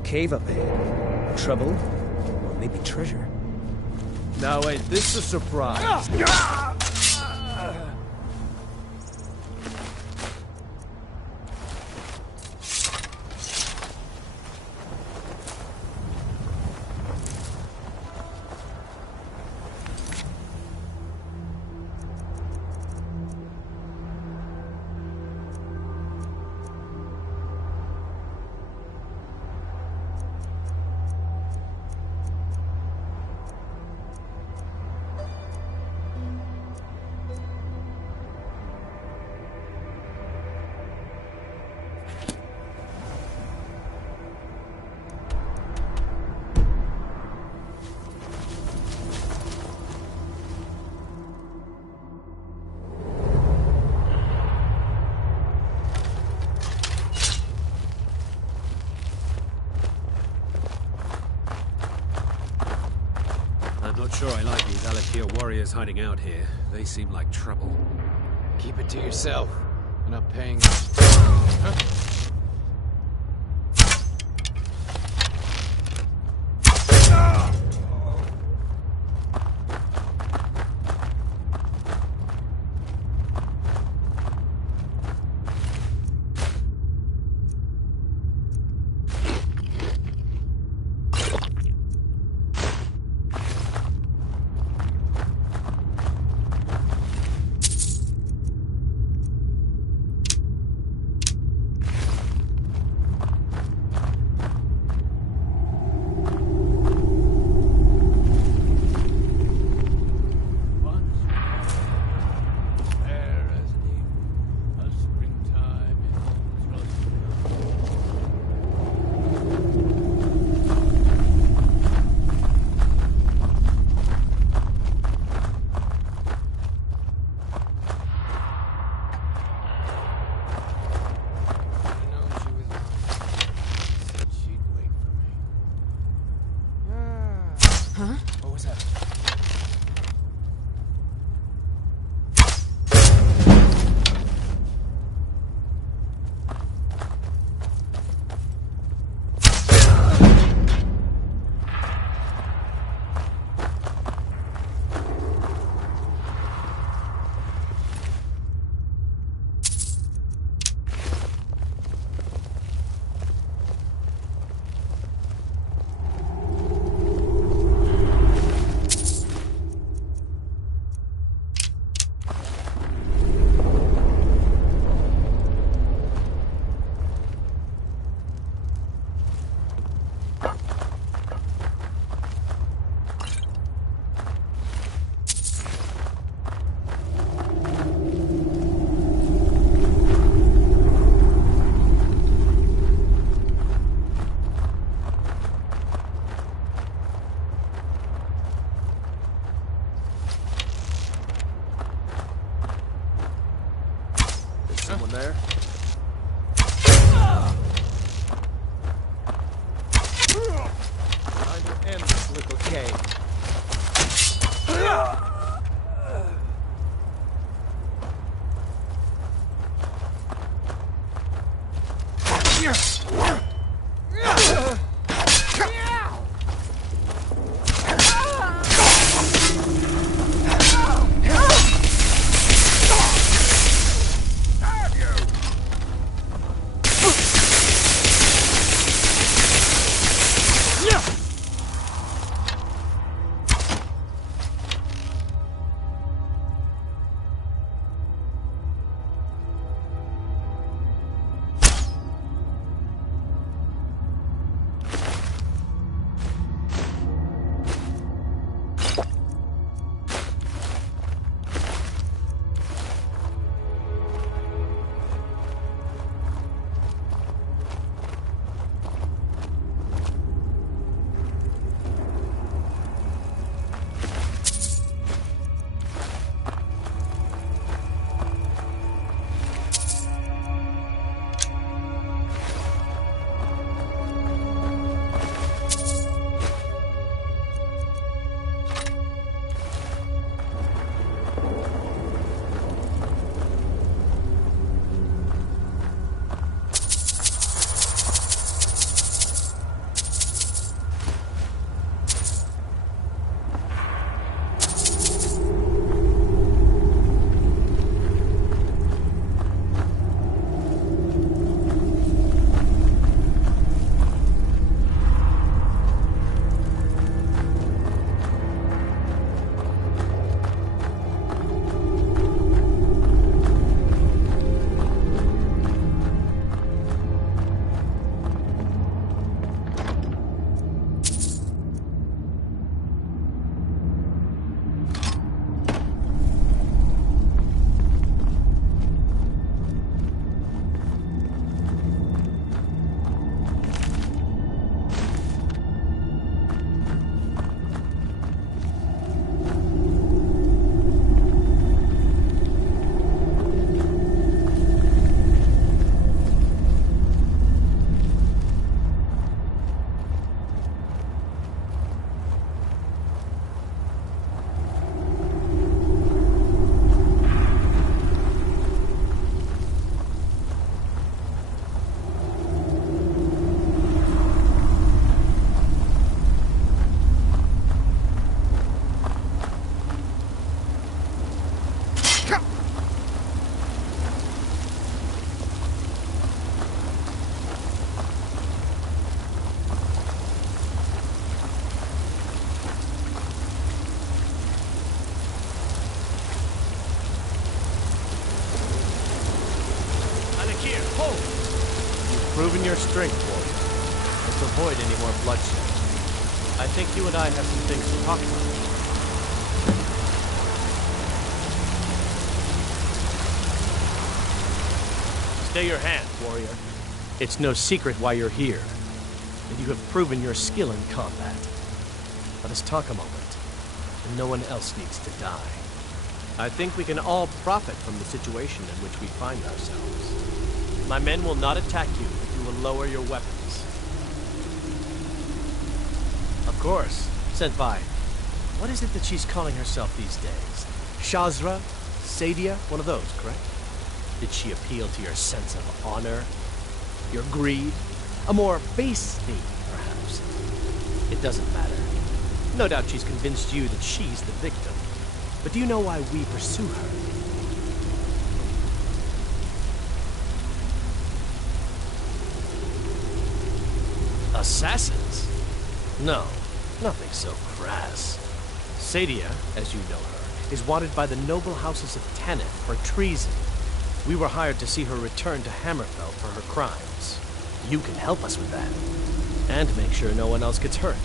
Cave up ahead. Trouble? Or maybe treasure? Now ain't this a surprise? Not sure I like these Alakir warriors hiding out here. They seem like trouble. Keep it to yourself. I'm not paying. Someone there? Time to end this little cave. proven your strength, warrior. Let's avoid any more bloodshed. I think you and I have some things to talk about. Stay your hand, warrior. It's no secret why you're here, and you have proven your skill in combat. Let us talk a moment, and no one else needs to die. I think we can all profit from the situation in which we find ourselves. My men will not attack you if you will lower your weapons. Of course, Senpai. What is it that she's calling herself these days? Shazra? Sadia? One of those, correct? Did she appeal to your sense of honor? Your greed? A more base theme, perhaps? It doesn't matter. No doubt she's convinced you that she's the victim. But do you know why we pursue her? Assassins? No, nothing so crass. Sadia, as you know her, is wanted by the noble houses of Tanith for treason. We were hired to see her return to Hammerfell for her crimes. You can help us with that. And make sure no one else gets hurt.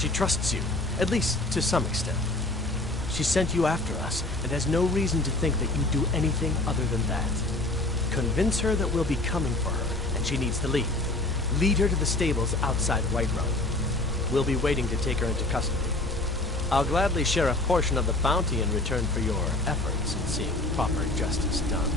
She trusts you, at least to some extent. She sent you after us, and has no reason to think that you'd do anything other than that. Convince her that we'll be coming for her, and she needs to leave. Lead her to the stables outside Whiterun. We'll be waiting to take her into custody. I'll gladly share a portion of the bounty in return for your efforts in seeing proper justice done.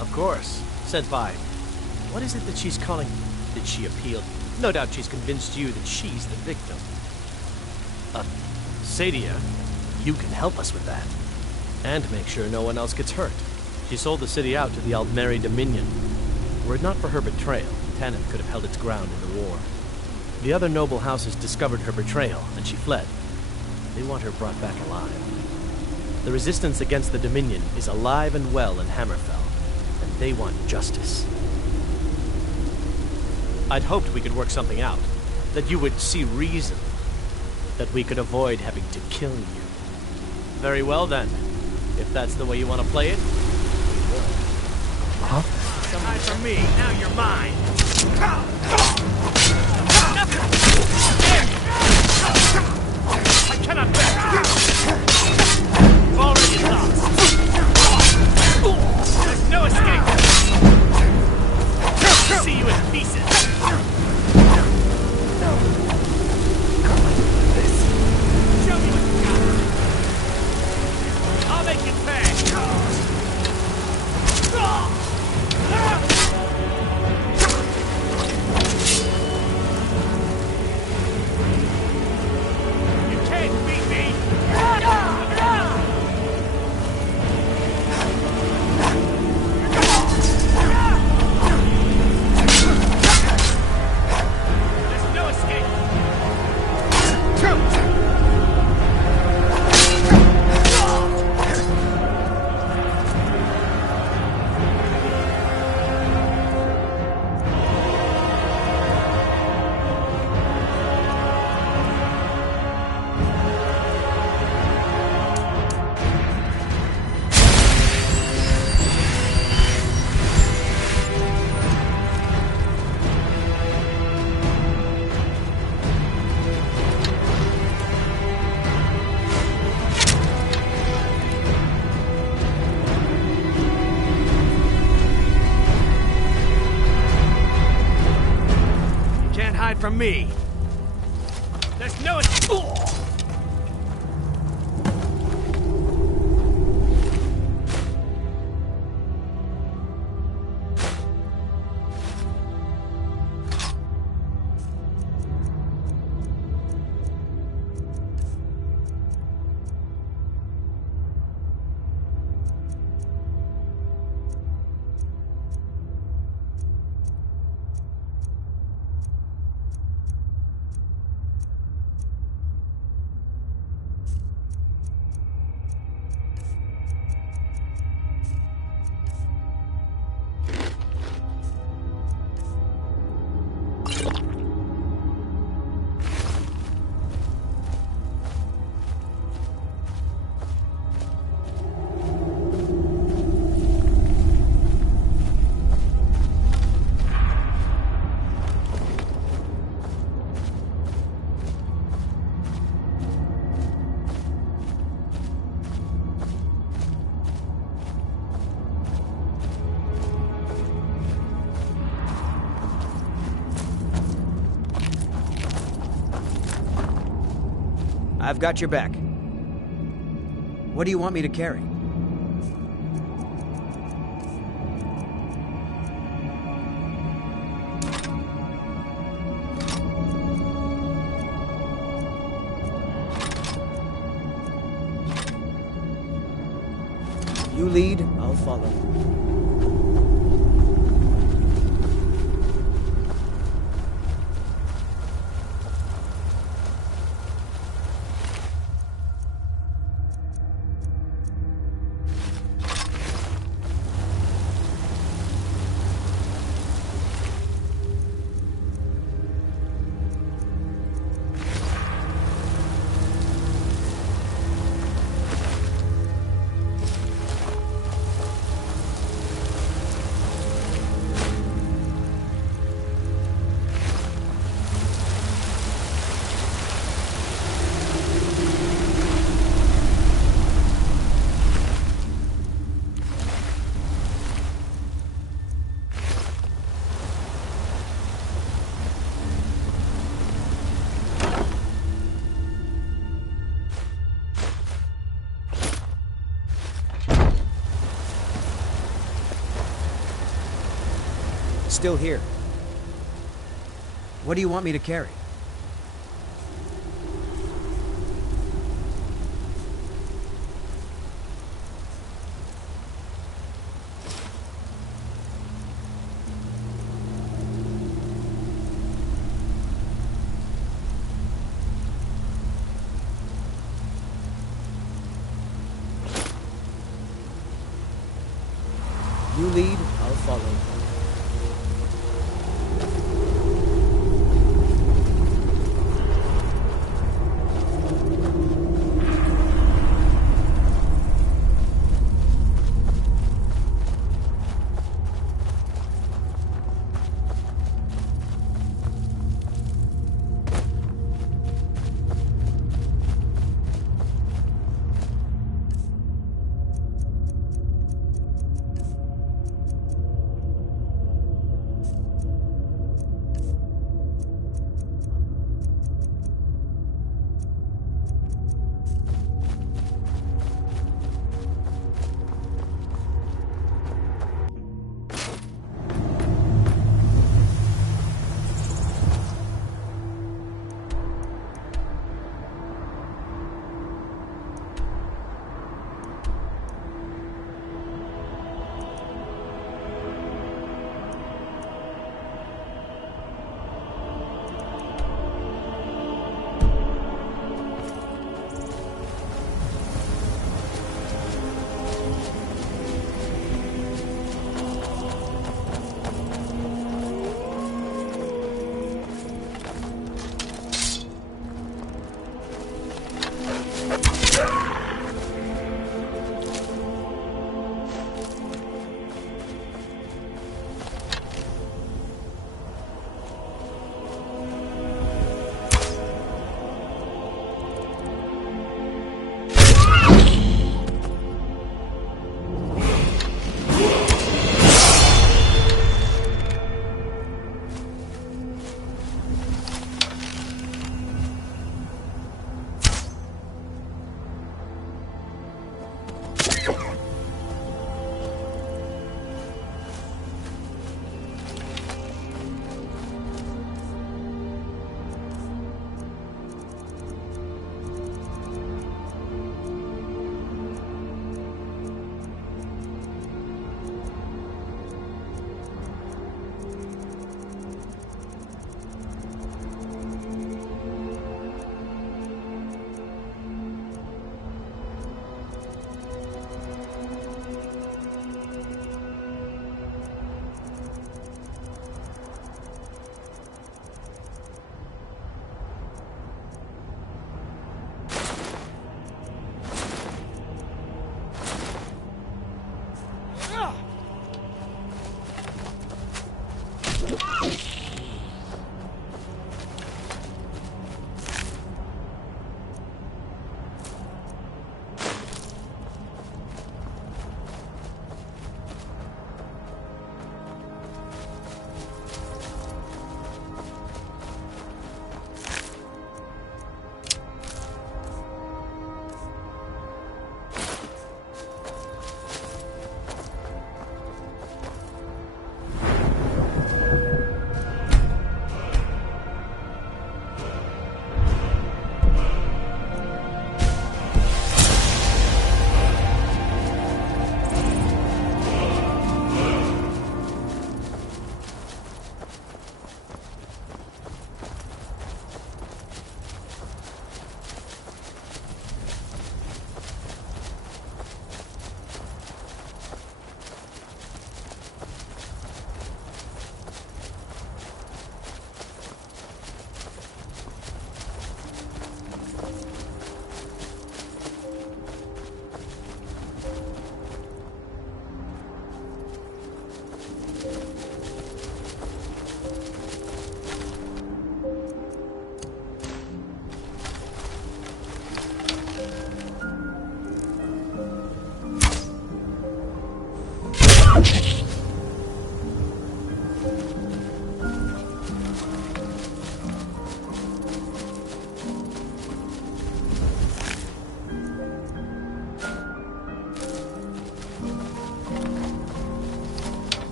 Of course. Said by... What is it that she's calling... Did she appeal? No doubt she's convinced you that she's the victim. Sadia, you can help us with that. And make sure no one else gets hurt. She sold the city out to the Aldmeri Dominion. Were it not for her betrayal, Tannen could have held its ground in the war. The other noble houses discovered her betrayal, and she fled. They want her brought back alive. The resistance against the Dominion is alive and well in Hammerfell, and they want justice. I'd hoped we could work something out, that you would see reason, that we could avoid having to kill you. Very well then. If that's the way you want to play it, we will. Huh? Hide from me, now you're mine. I cannot bear. You've already lost. There's no escape. See you in pieces. Show me what you got. I'll make you pay. You can't beat me. There's no escape. Hide from me. There's no... I've got your back. What do you want me to carry? You lead, I'll follow. It's still here. What do you want me to carry? You lead, I'll follow.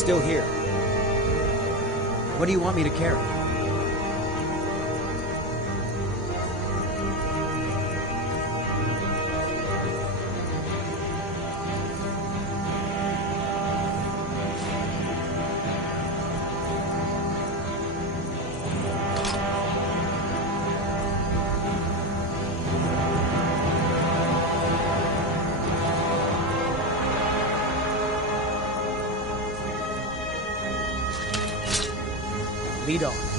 still here. What do you want me to carry? Lead on.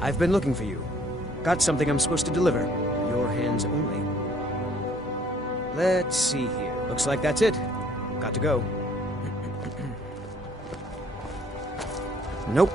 I've been looking for you. Got something I'm supposed to deliver. Your hands only. Let's see here. Looks like that's it. Got to go. Nope.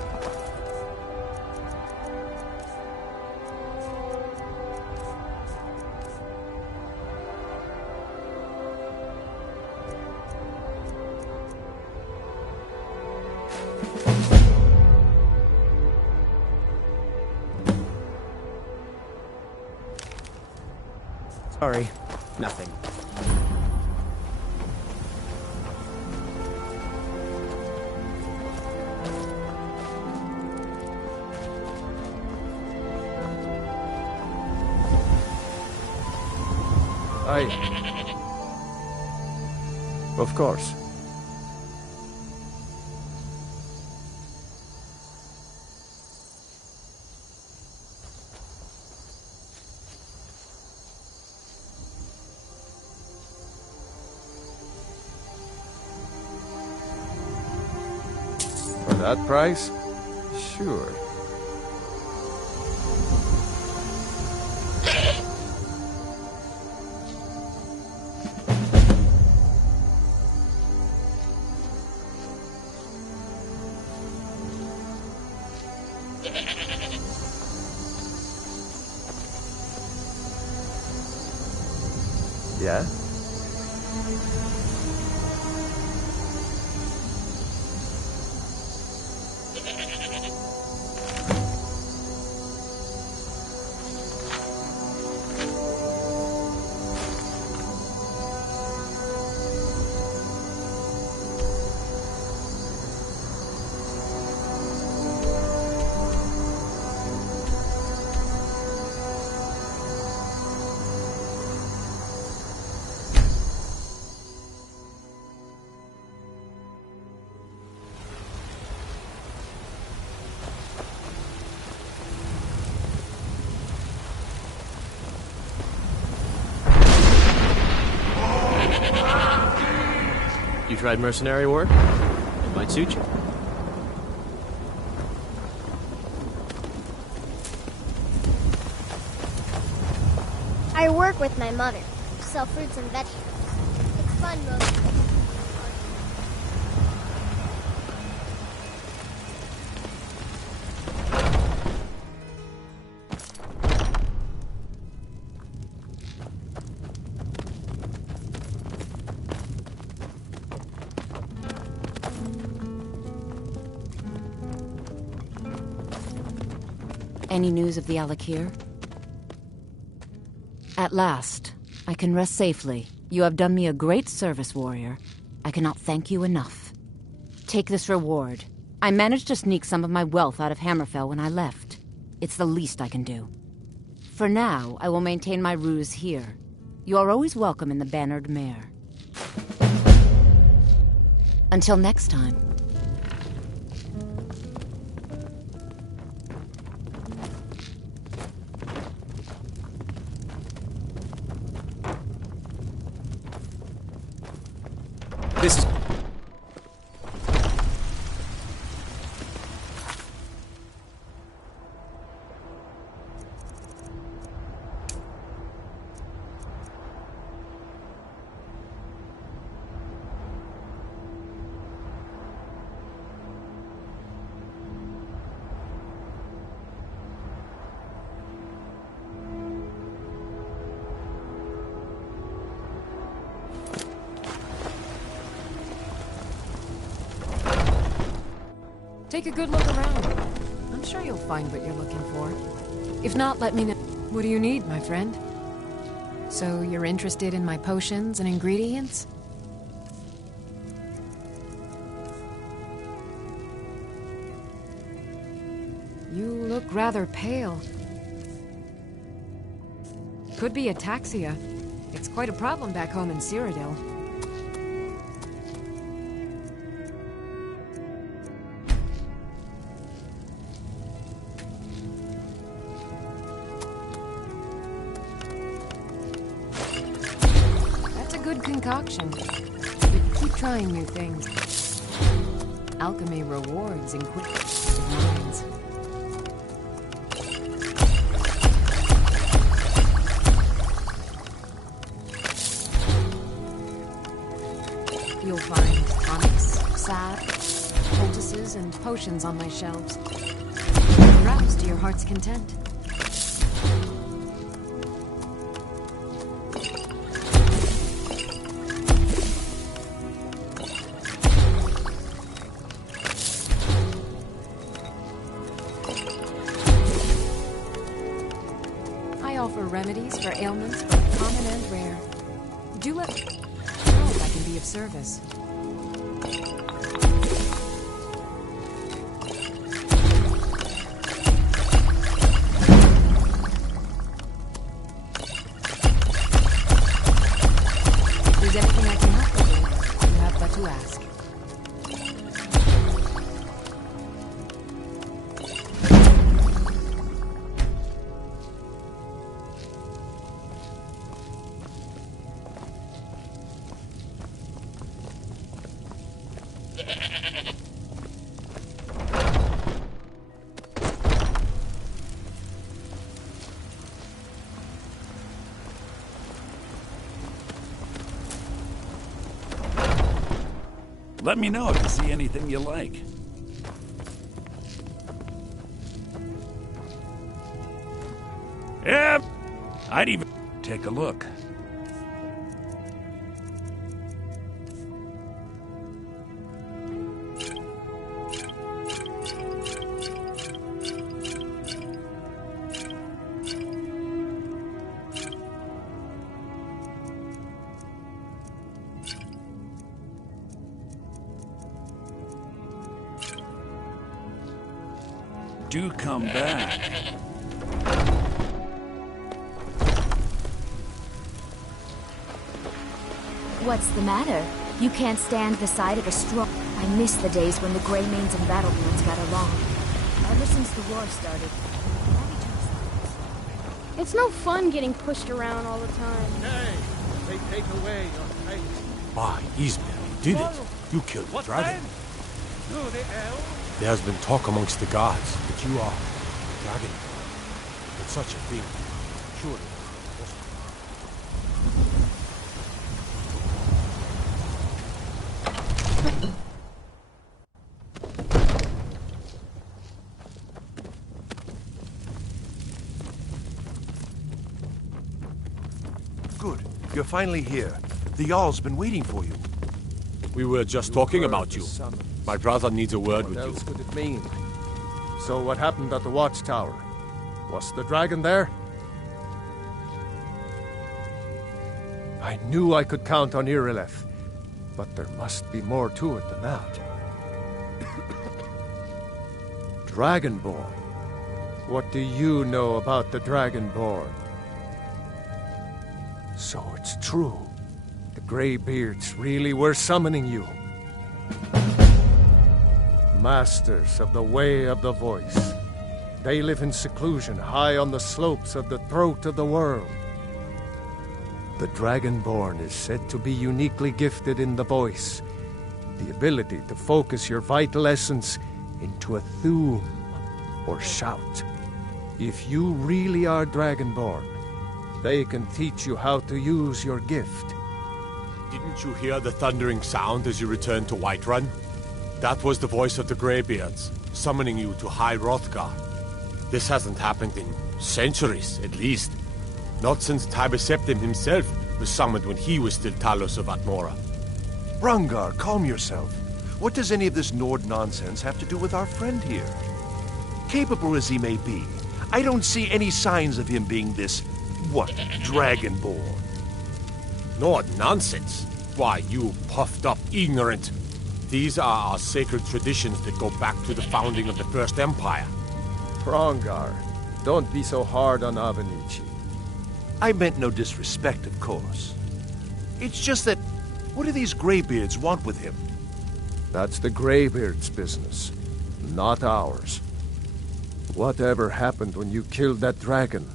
Sorry, nothing. Of course. For that price? Sure. Yeah? You tried mercenary work? It might suit you. I work with my mother. Sell fruits and vegetables. It's fun mostly. Any news of the Alakir? At last, I can rest safely. You have done me a great service, warrior. I cannot thank you enough. Take this reward. I managed to sneak some of my wealth out of Hammerfell when I left. It's the least I can do. For now, I will maintain my ruse here. You are always welcome in the Bannered Mare. Until next time. This is... Take a good look around. I'm sure you'll find what you're looking for. If not, let me know. What do you need, my friend? So you're interested in my potions and ingredients? You look rather pale. Could be ataxia. It's quite a problem back home in Cyrodiil. Concoction. But keep trying new things. Alchemy rewards inquisitive minds. find tonics, salves, poultices, and potions on my shelves. Browse to your heart's content. I offer remedies for ailments both common and rare. Do let me know if I can be of service. If there's anything I can help you with, you have but to ask. Let me know if you see anything you like. Yeah, I'd even take a look. Do come back. What's the matter? You can't stand the sight of a strong... I miss the days when the Greymanes and Battlefields got along. Ever since the war started. It's no fun getting pushed around all the time. Hey, they take away your faith. By Ismail, you did it. You killed the dragon. There has been talk amongst the gods that you are a dragon. But such a thing, surely. Good. You're finally here. The Jarl's been waiting for you. We were just talking about you. My brother needs a word with you. What else could it mean? So what happened at the watchtower? Was the dragon there? I knew I could count on Irileth, but there must be more to it than that. Dragonborn. What do you know about the Dragonborn? So it's true. The Greybeards really were summoning you. Masters of the Way of the Voice. They live in seclusion high on the slopes of the throat of the world. The Dragonborn is said to be uniquely gifted in the voice, the ability to focus your vital essence into a thum, or shout. If you really are Dragonborn, they can teach you how to use your gift. Didn't you hear the thundering sound as you returned to Whiterun? That was the voice of the Greybeards, summoning you to High Hrothgar. This hasn't happened in centuries, at least. Not since Tiber Septim himself was summoned when he was still Talos of Atmora. Hrongar, calm yourself. What does any of this Nord nonsense have to do with our friend here? Capable as he may be, I don't see any signs of him being this, Dragonborn. Nord nonsense? Why, you puffed up ignorant. These are our sacred traditions that go back to the founding of the First Empire. Hrongar, don't be so hard on Avenici. I meant no disrespect, of course. It's just that, what do these Greybeards want with him? That's the Greybeards' business, not ours. Whatever happened when you killed that dragon,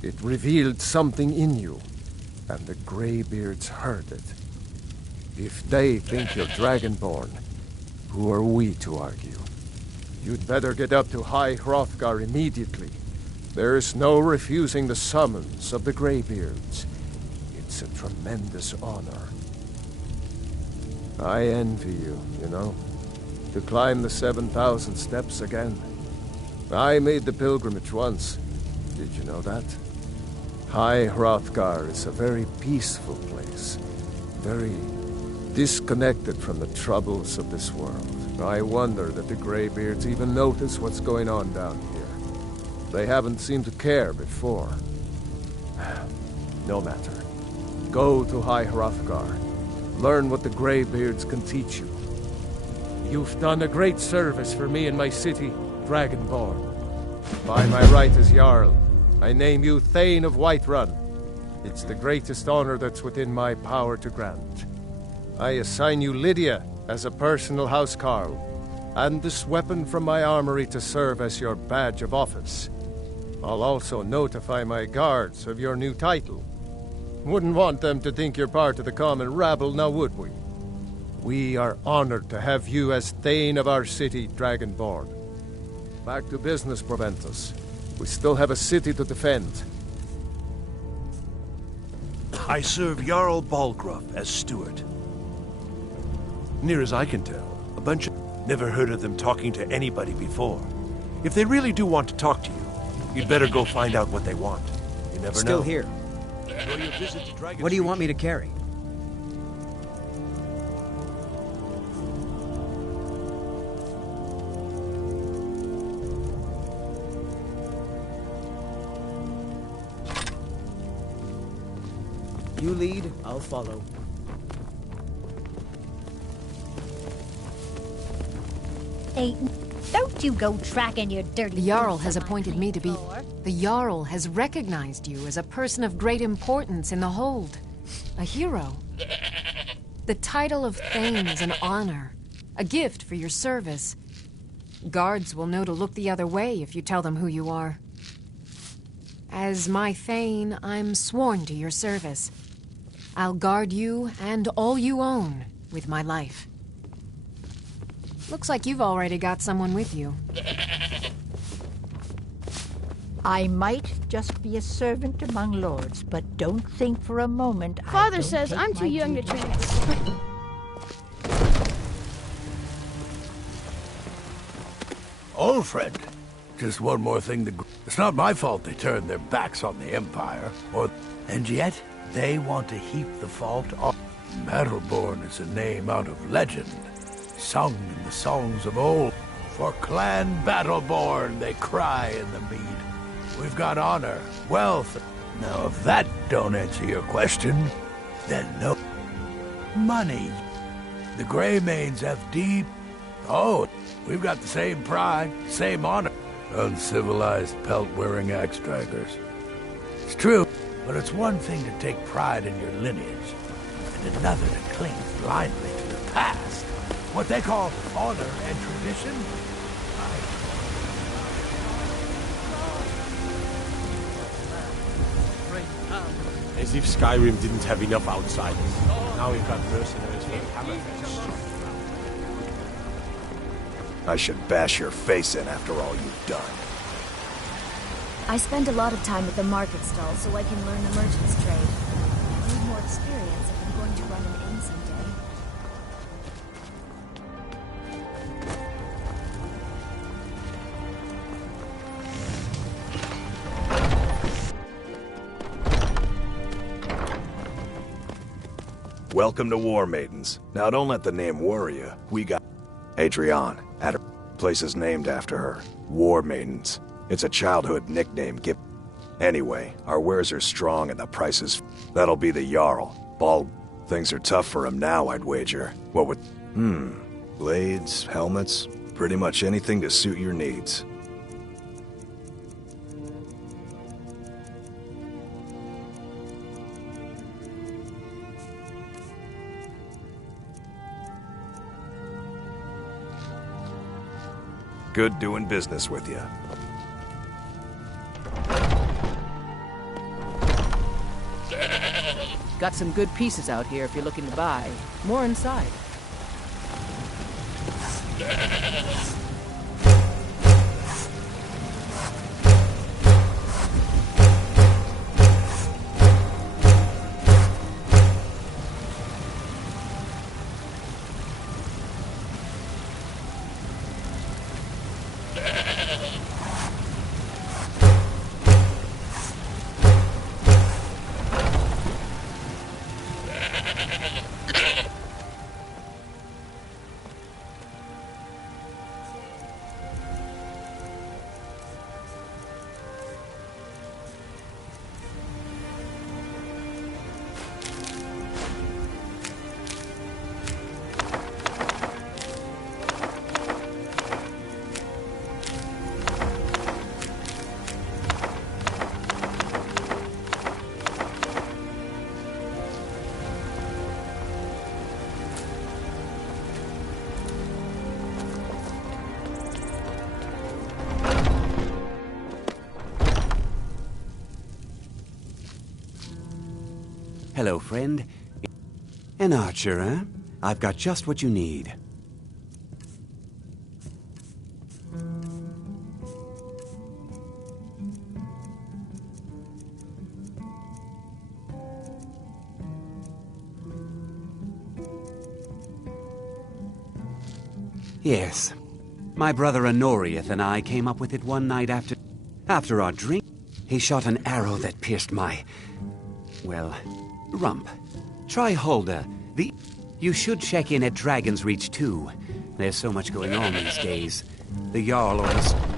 it revealed something in you, and the Greybeards heard it. If they think you're Dragonborn, who are we to argue? You'd better get up to High Hrothgar immediately. There's no refusing the summons of the Greybeards. It's a tremendous honor. I envy you, you know. To climb the 7,000 steps again. I made the pilgrimage once. Did you know that? High Hrothgar is a very peaceful place. Very disconnected from the troubles of this world. I wonder that the Greybeards even notice what's going on down here. They haven't seemed to care before. No matter. Go to High Hrothgar. Learn what the Greybeards can teach you. You've done a great service for me and my city, Dragonborn. By my right as Jarl, I name you Thane of Whiterun. It's the greatest honor that's within my power to grant. I assign you Lydia as a personal housecarl, and this weapon from my armory to serve as your badge of office. I'll also notify my guards of your new title. Wouldn't want them to think you're part of the common rabble, now would we? We are honored to have you as Thane of our city, Dragonborn. Back to business, Proventus. We still have a city to defend. I serve Jarl Balgruuf as steward. Near as I can tell, a bunch of... Never heard of them talking to anybody before. If they really do want to talk to you, you'd better go find out what they want. You never know. Still here. What do you want me to carry? You lead, I'll follow. Hey, don't you go tracking your dirty... The Jarl has appointed me to be... The Jarl has recognized you as a person of great importance in the Hold. A hero. The title of Thane is an honor. A gift for your service. Guards will know to look the other way if you tell them who you are. As my Thane, I'm sworn to your service. I'll guard you and all you own with my life. Looks like you've already got someone with you. I might just be a servant among lords, but don't think for a moment Father says I'm too young to train. Old friend, just one more thing to... It's not my fault they turned their backs on the Empire, and yet they want to heap the fault on... Battleborn is a name out of legend, sung in the songs of old. For Clan Battleborn, they cry in the mead. We've got honor, wealth. Now, if that don't answer your question, then no. Money. The Greymanes have deep... Oh, we've got the same pride, same honor. Uncivilized pelt-wearing axe-draggers. It's true, but it's one thing to take pride in your lineage, and another to cling blindly to the past. What they call honor and tradition. As if Skyrim didn't have enough outsiders. Now we've got mercenaries from Hammerfest. I should bash your face in after all you've done. I spend a lot of time at the market stall so I can learn the merchant's trade. I need more experience if I'm going to run an inn someday. Welcome to War Maidens. Now don't let the name worry you. We got Adrian. At her place is named after her. War Maidens. It's a childhood nickname given. Anyway, our wares are strong and the prices... That'll be the Jarl. Bald. Things are tough for him now, I'd wager. What would... Blades, helmets, pretty much anything to suit your needs. Good doing business with you. Got some good pieces out here if you're looking to buy. More inside. Hello, friend. An archer, eh? I've got just what you need. Yes. My brother Honorius and I came up with it one night after our drink. He shot an arrow that pierced my... well, rump. Try Hulda. You should check in at Dragon's Reach, too. There's so much going on these days. The Jarl or the...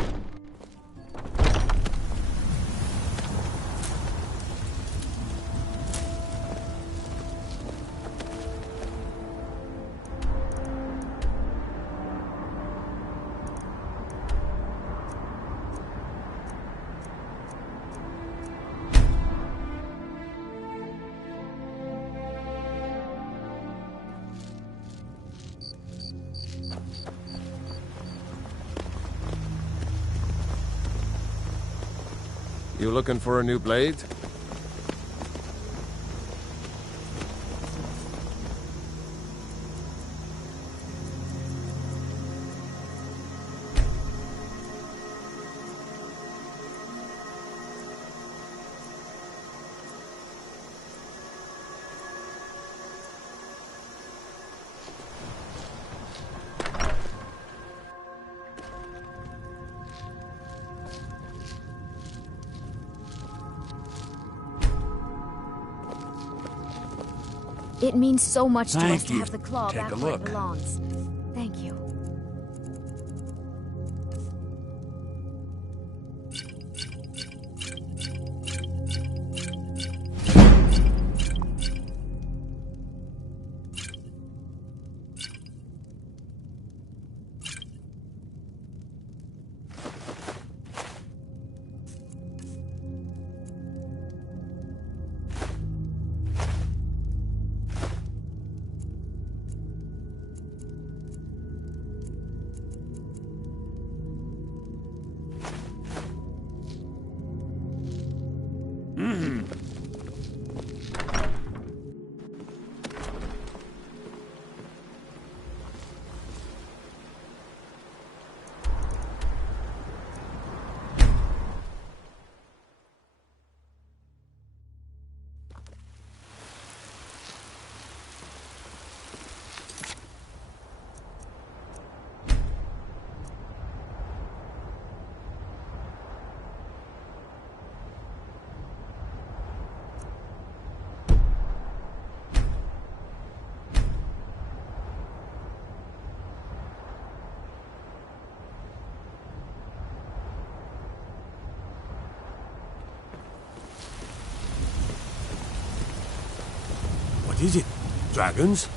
You looking for a new blade? It means so much to us Thank to you. have the claw Take back a where it look. belongs. Thank you. What is it? Dragons?